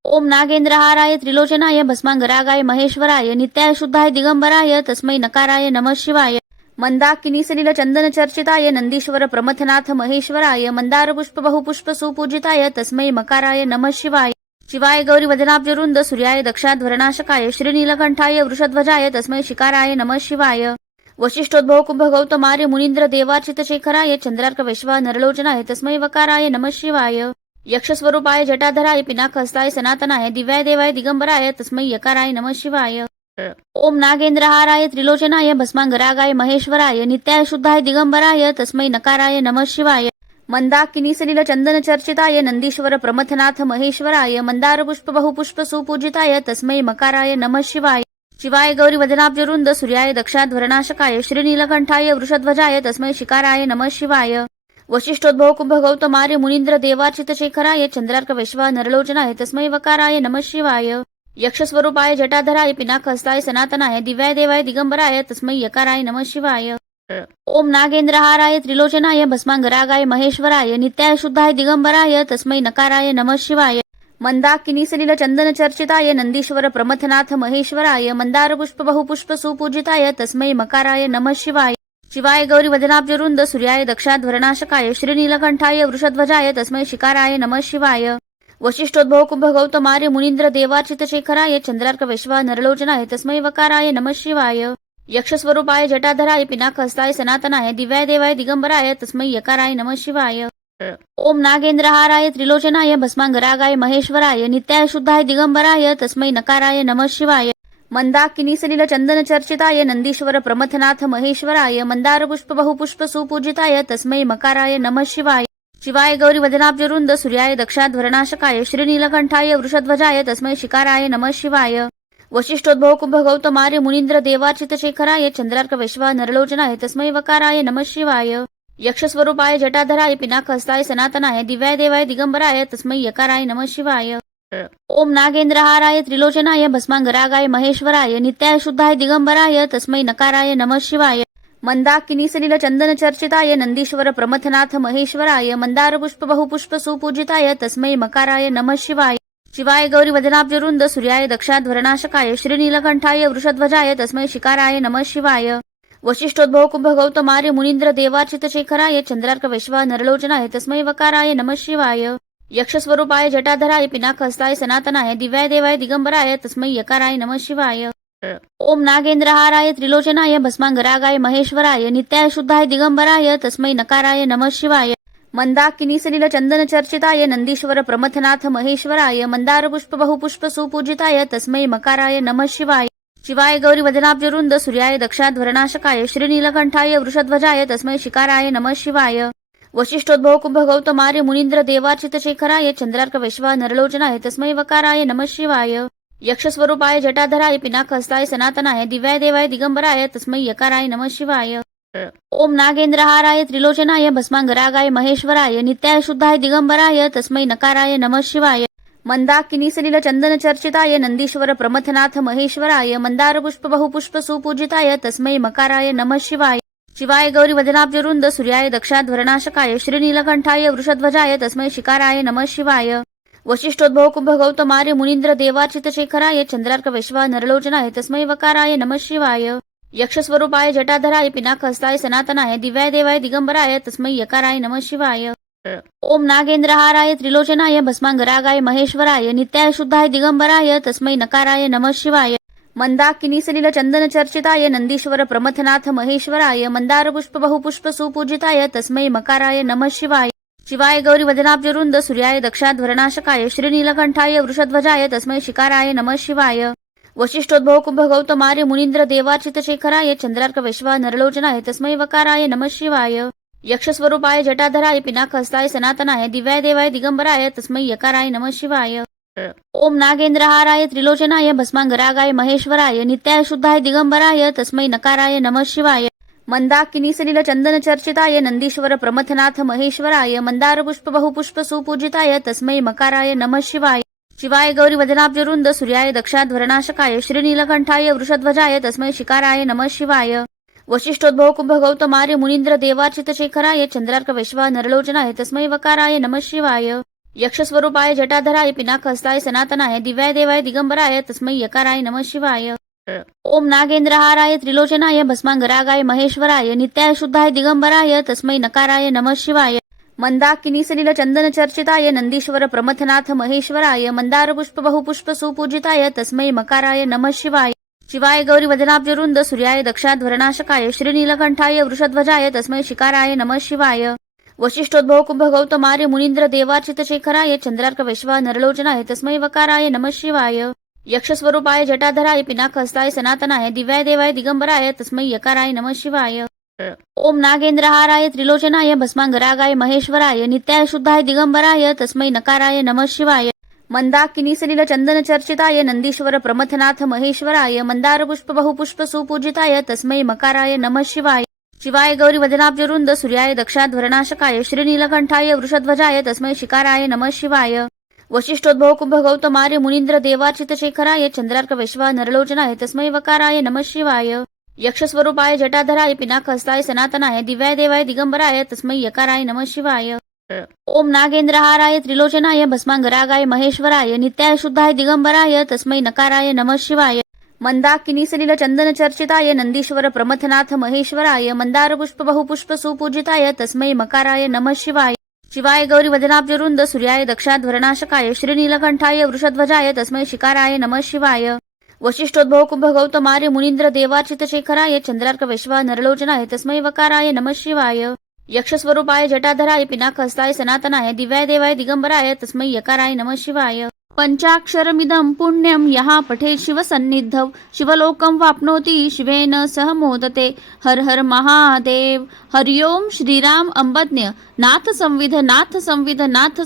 ओम नागेंद्रहाराय त्रिलोचनाय भस्मांगरागाय महेश्वराय नित्याय शुद्धाय दिगंबराय तस्मै नकाराय नमः शिवाय मंदाकिनी सलिल चंदन चर्चिताय नंदीश्वर प्रमथनाथ महेश्वराय मंदार पुष्प बहुपुष्प सुपूजिताय तस्मै मकाराय नमः शिवाय शिवाय गौरी वदनाब्जरुंद सूर्याय दक्षाध्वरनाशकाय श्रीनीलकंठाय वृषध्वजाय तस्मै शिकाराय नमः शिवाय वशिष्ठोद्भव कुंभ गौतमार्य मुनींद्र देवार्चित शेखराय चंद्रार्क वैश्वा नरलोचनाय तस्मै वकाराय नमः शिवाय यक्षस्वरूपाय जटाधराय पिनाकहस्ताय सनातनाय दिव्याय देवाय दिगंबराय तस्मै यकाराय नमः शिवाय। ओम नागेंद्रहाराय त्रिलोचनाय भस्मांगरागाय महेश्वराय नित्याय शुद्धाय दिगंबराय तस्मै नकाराय नमः शिवाय। मंदाकिनी सलिल चंदन चर्चिताय नंदीश्वर प्रमथनाथ महेश्वराय मंदार पुष्प बहुपुष्प सुपूजिताय तस्मै मकाराय नमः शिवाय। शिवाय गौरी वदनाब्जरुंद सूर्याय दक्षाध्वरनाशकाय श्रीनीलकंठाय वृषध्वजाय तस्मै शिकाराय नमः शिवाय। वशिष्ठोद्भव कुंभ गौतमार्य मुनींद्र देवार्चित शेखराय चंद्रार्क वैश्वा नरलोचनाय तस्मै वकाराय नमः शिवाय। यक्षस्वरूपाय जटाधराय पिनाकहस्ताय सनातनाय दिव्याय देवाय दिगंबराय तस्मै यकाराय नमः शिवाय। ओम नागेंद्रहाराय त्रिलोचनाय भस्मांगरागाय महेश्वराय नित्याय शुद्धाय दिगंबराय तस्मै नकाराय नमः शिवाय। मंदाकिनी सलिल चंदन चर्चिताय नंदीश्वर प्रमथनाथ महेश्वराय मंदार पुष्प बहुपुष्प सुपूजिताय तस्मै मकाराय नमः शिवाय। शिवाय गौरी वदनाब्जरुंद सूर्याय दक्षाध्वरनाशकाय श्रीनीलकंठाय वृषध्वजाय तस्मै शिकाराय नमः शिवाय। वशिष्ठोद्भव कुंभ गौतमार्य मुनींद्र देवार्चित शेखराय चंद्रार्क वैश्वा नरलोचनाय तस्मै वकाराय नमः शिवाय। यक्षस्वरूपाय जटाधराय पिनाकहस्ताय सनातनाय दिव्याय देवाय दिगंबराय तस्मै यकाराय नमः शिवाय। ओम नागेंद्रहाराय त्रिलोचनाय भस्मांगरागाय महेश्वराय नित्याय शुद्धाय दिगंबराय तस्मै नकाराय नमः शिवाय। मंदाकिनी सलिल चंदन चर्चिताय नंदीश्वर प्रमथनाथ महेश्वराय मंदार पुष्प बहुपुष्प सुपूजिताय तस्मै मकाराय नमः शिवाय। शिवाय गौरी वदनाब्जरुंद सूर्याय दक्षाध्वरनाशकाय श्रीनीलकंठाय वृषध्वजाय तस्मै शिकाराय नमः शिवाय। वशिष्ठोद्भव कुंभ गौतमार्य मुनींद्र देवार्चित शेखराय चंद्रार्क वैश्वा नरलोचनाय तस्मै वकाराय नमः शिवाय। यक्षस्वरूपाय जटाधराय पिनाकहस्ताय सनातनाय दिव्याय देवाय दिगंबराय तस्मै यकाराय नमः शिवाय। ओम नागेंद्रहाराय त्रिलोचनाय भस्मांगरागाय महेश्वराय नित्याय शुद्धाय दिगंबराय तस्मै नकाराय नमः शिवाय। मंदाकिनी सलिल चंदन चर्चिताय नंदीश्वर प्रमथनाथ महेश्वराय मंदार पुष्प बहुपुष्प सुपूजिताय तस्मै मकाराय नमः शिवाय। शिवाय गौरी वदनाब्जरुंद सूर्याय दक्षाध्वरनाशकाय श्रीनीलकंठाय वृषध्वजाय तस्मै शिकाराय नमः शिवाय। वशिष्ठोद्भव कुंभ गौतमार्य मुनींद्र देवार्चित शेखराय चंद्रार्क वैश्वा नरलोचनाय तस्मै वकाराय नमः शिवाय। यक्षस्वरूपाय जटाधराय पिनाकहस्ताय सनातनाय दिव्याय देवाय दिगंबराय तस्मै यकाराय नमः शिवाय। ओम नागेंद्रहाराय त्रिलोचनाय भस्मांगरागाय महेश्वराय नित्याय शुद्धाय दिगंबराय तस्मै नकाराय नमः शिवाय। मंदाकिनी सलिल चंदन चर्चिताय नंदीश्वर प्रमथनाथ महेश्वराय मंदार पुष्प बहुपुष्प सुपूजिताय तस्मै मकाराय नमः शिवाय। शिवाय गौरी वदनाब्जरुंद सूर्याय दक्षाध्वरनाशकाय श्रीनीलकंठाय वृषध्वजाय तस्मै शिकाराय नमः शिवाय। वशिष्ठोद्भव कुंभ गौतमार्य मुनींद्र देवार्चित शेखराय चंद्रार्क वैश्वा नरलोचनाय तस्मै वकाराय नमः शिवाय। यक्षस्वरूपाय जटाधराय पिनाकहस्ताय सनातनाय दिव्याय देवाय दिगंबराय तस्मै यकाराय नमः शिवाय। ओम नागेंद्रहाराय त्रिलोचनाय भस्मांगरागाय महेश्वराय नित्याय शुद्धाय दिगंबराय तस्मै नकाराय नमः शिवाय। मंदाकिनी सलिल चंदन चर्चिताय नंदीश्वर प्रमथनाथ महेश्वराय मंदार पुष्प बहुपुष्प सुपूजिताय तस्मै मकाराय नमः शिवाय। शिवाय गौरी वदनाब्जरुंद सूर्याय दक्षाध्वरनाशकाय श्रीनीलकंठाय वृषध्वजाय तस्मै शिकाराय नमः शिवाय। वशिष्ठोद्भव कुंभ गौतमार्य मुनींद्र देवार्चित शेखराय चंद्रार्क वैश्वा नरलोचनाय तस्मै वकाराय नमः शिवाय। यक्षस्वरूपाय जटाधराय पिनाकहस्ताय सनातनाय दिव्याय देवाय दिगंबराय तस्मै यकाराय नमः शिवाय। ओम नागेंद्रहाराय त्रिलोचनाय भस्मांगरागाय महेश्वराय नित्याय शुद्धाय दिगंबराय तस्मै नकाराय नमः शिवाय। मंदाकिनी सलिल चंदन चर्चिताय नंदीश्वर प्रमथनाथ महेश्वराय मंदार पुष्प बहुपुष्प सुपूजिताय तस्मै मकाराय नमः शिवाय। शिवाय गौरी वदनाब्जरुंद सूर्याय दक्षाध्वरनाशकाय श्रीनीलकंठाय वृषध्वजाय तस्मै शिकाराय नमः शिवाय। वशिष्ठोद्भव कुंभ गौतमार्य मुनींद्र देवार्चित शेखराय चंद्रार्क वैश्वा नरलोचनाय तस्मै वकाराय नमः शिवाय। यक्षस्वरूपाय जटाधराय पिनाकहस्ताय सनातनाय दिव्याय देवाय दिगंबराय तस्मै यकाराय नमः शिवाय। ओम नागेंद्रहाराय त्रिलोचनाय भस्मांगरागाय महेश्वराय नित्याय शुद्धाय दिगंबराय तस्मै नकाराय नमः शिवाय। मंदाकिनी सलिल चंदन चर्चिताय नंदीश्वर प्रमथनाथ महेश्वराय मंदार पुष्प बहुपुष्प सुपूजिताय तस्मै मकाराय नमः शिवाय। शिवाय गौरी वदनाब्जरुंद सूर्याय दक्षाध्वरनाशकाय श्रीनीलकंठाय वृषध्वजाय तस्मै शिकाराय नमः शिवाय। वशिष्ठोद्भव कुंभ गौतमार्य मुनींद्र देवार्चित शेखराय चंद्रार्क वैश्वा नरलोचनाय तस्मै वकाराय नमः शिवाय। यक्षस्वरूपाय जटाधराय पिनाकहस्ताय सनातनाय दिव्याय देवाय दिगंबराय तस्मै यकाराय नमः शिवाय। ओम नागेंद्रहाराय त्रिलोचनाय भस्मांगरागाय महेश्वराय नित्याय शुद्धाय दिगंबराय तस्मै नकाराय नमः शिवाय। मंदाकिनी सलिल चंदन चर्चिताय नंदीश्वर प्रमथनाथ महेश्वराय मंदार पुष्प बहुपुष्प सुपूजिताय तस्मै मकाराय नमः शिवाय। शिवाय गौरी वदनाब्जरुंद सूर्याय दक्षाध्वरनाशकाय श्रीनीलकंठाय वृषध्वजाय तस्मै शिकाराय नमः शिवाय। वशिष्ठोद्भव कुंभ गौतम आर्य मुनींद्र देवार्चित शेखराय चंद्रार्क वैश्वा नरलोचनाय तस्मै वकाराय नमः शिवाय यक्षस्वरूपाय जटाधराय पिनाकहस्ताय सनातनाय दिव्याय देवाय दिगंबराय तस्मै यकाराय नमः शिवाय ओम नागेंद्रहाराय त्रिलोचनाय भस्मांगरागाय महेश्वराय नित्याय शुद्धाय दिगंबराय तस्मै नकाराय नमः शिवाय मंदाकिनी सलिल चंदन चर्चिताय नंदीश्वर प्रमथनाथ महेश्वराय मंदार पुष्प बहुपुष्प सुपूजिताय तस्मै मकाराय नमः शिवाय शिवाय गौरी वदनाब्जरुंद सूर्याय दक्षाध्वरनाशकाय श्रीनीलकंठाय वृषध्वजाय तस्मै शिकाराय नमः शिवाय वशिष्ठोद्भव कुंभ गौतम आर्य मुनींद्र देवार्चित शेखराय चंद्रार्क वैश्वा नरलोचनाय तस्मै वकाराय नमः शिवाय यक्षस्वरूपाय जटाधराय पिनाकहस्ताय सनातनाय दिव्याय देवाय दिगंबराय तस्मै यकाराय नमः शिवाय ओम नागेंद्रहाराय त्रिलोचनाय भस्मांगरागाय महेश्वराय नित्याय शुद्धाय दिगंबराय तस्मै नकाराय नमः शिवाय मंदाकिनी सलिल चंदन चर्चिताय नंदीश्वर प्रमथनाथ महेश्वराय मंदार पुष्प बहुपुष्प सुपूजिताय तस्मै मकाराय नमः शिवाय शिवाय गौरी वदनाब्जरुंद सूर्याय दक्षाध्वरनाशकाय श्रीनीलकंठाय वृषध्वजाय तस्मै शिकाराय नमः शिवाय वशिष्ठोद्भव कुंभ गौतम आर्य मुनींद्र देवार्चित शेखराय चंद्रार्क वैश्वा नरलोचनाय तस्मै वकाराय नमः शिवाय यक्षस्वरूपाय जटाधराय पिनाकहस्ताय सनातनाय दिव्याय देवाय दिगंबराय तस्मै यकाराय नमः शिवाय पंचाक्षरमिदं पुण्यं यः पठे शिवसन्निधौ शिवलोकं वाप्नोति शिवेन सह मोदते हर हर महादेव हरि ओम श्रीराम अंबज्ञ नाथ संविध नाथ संविध नाथ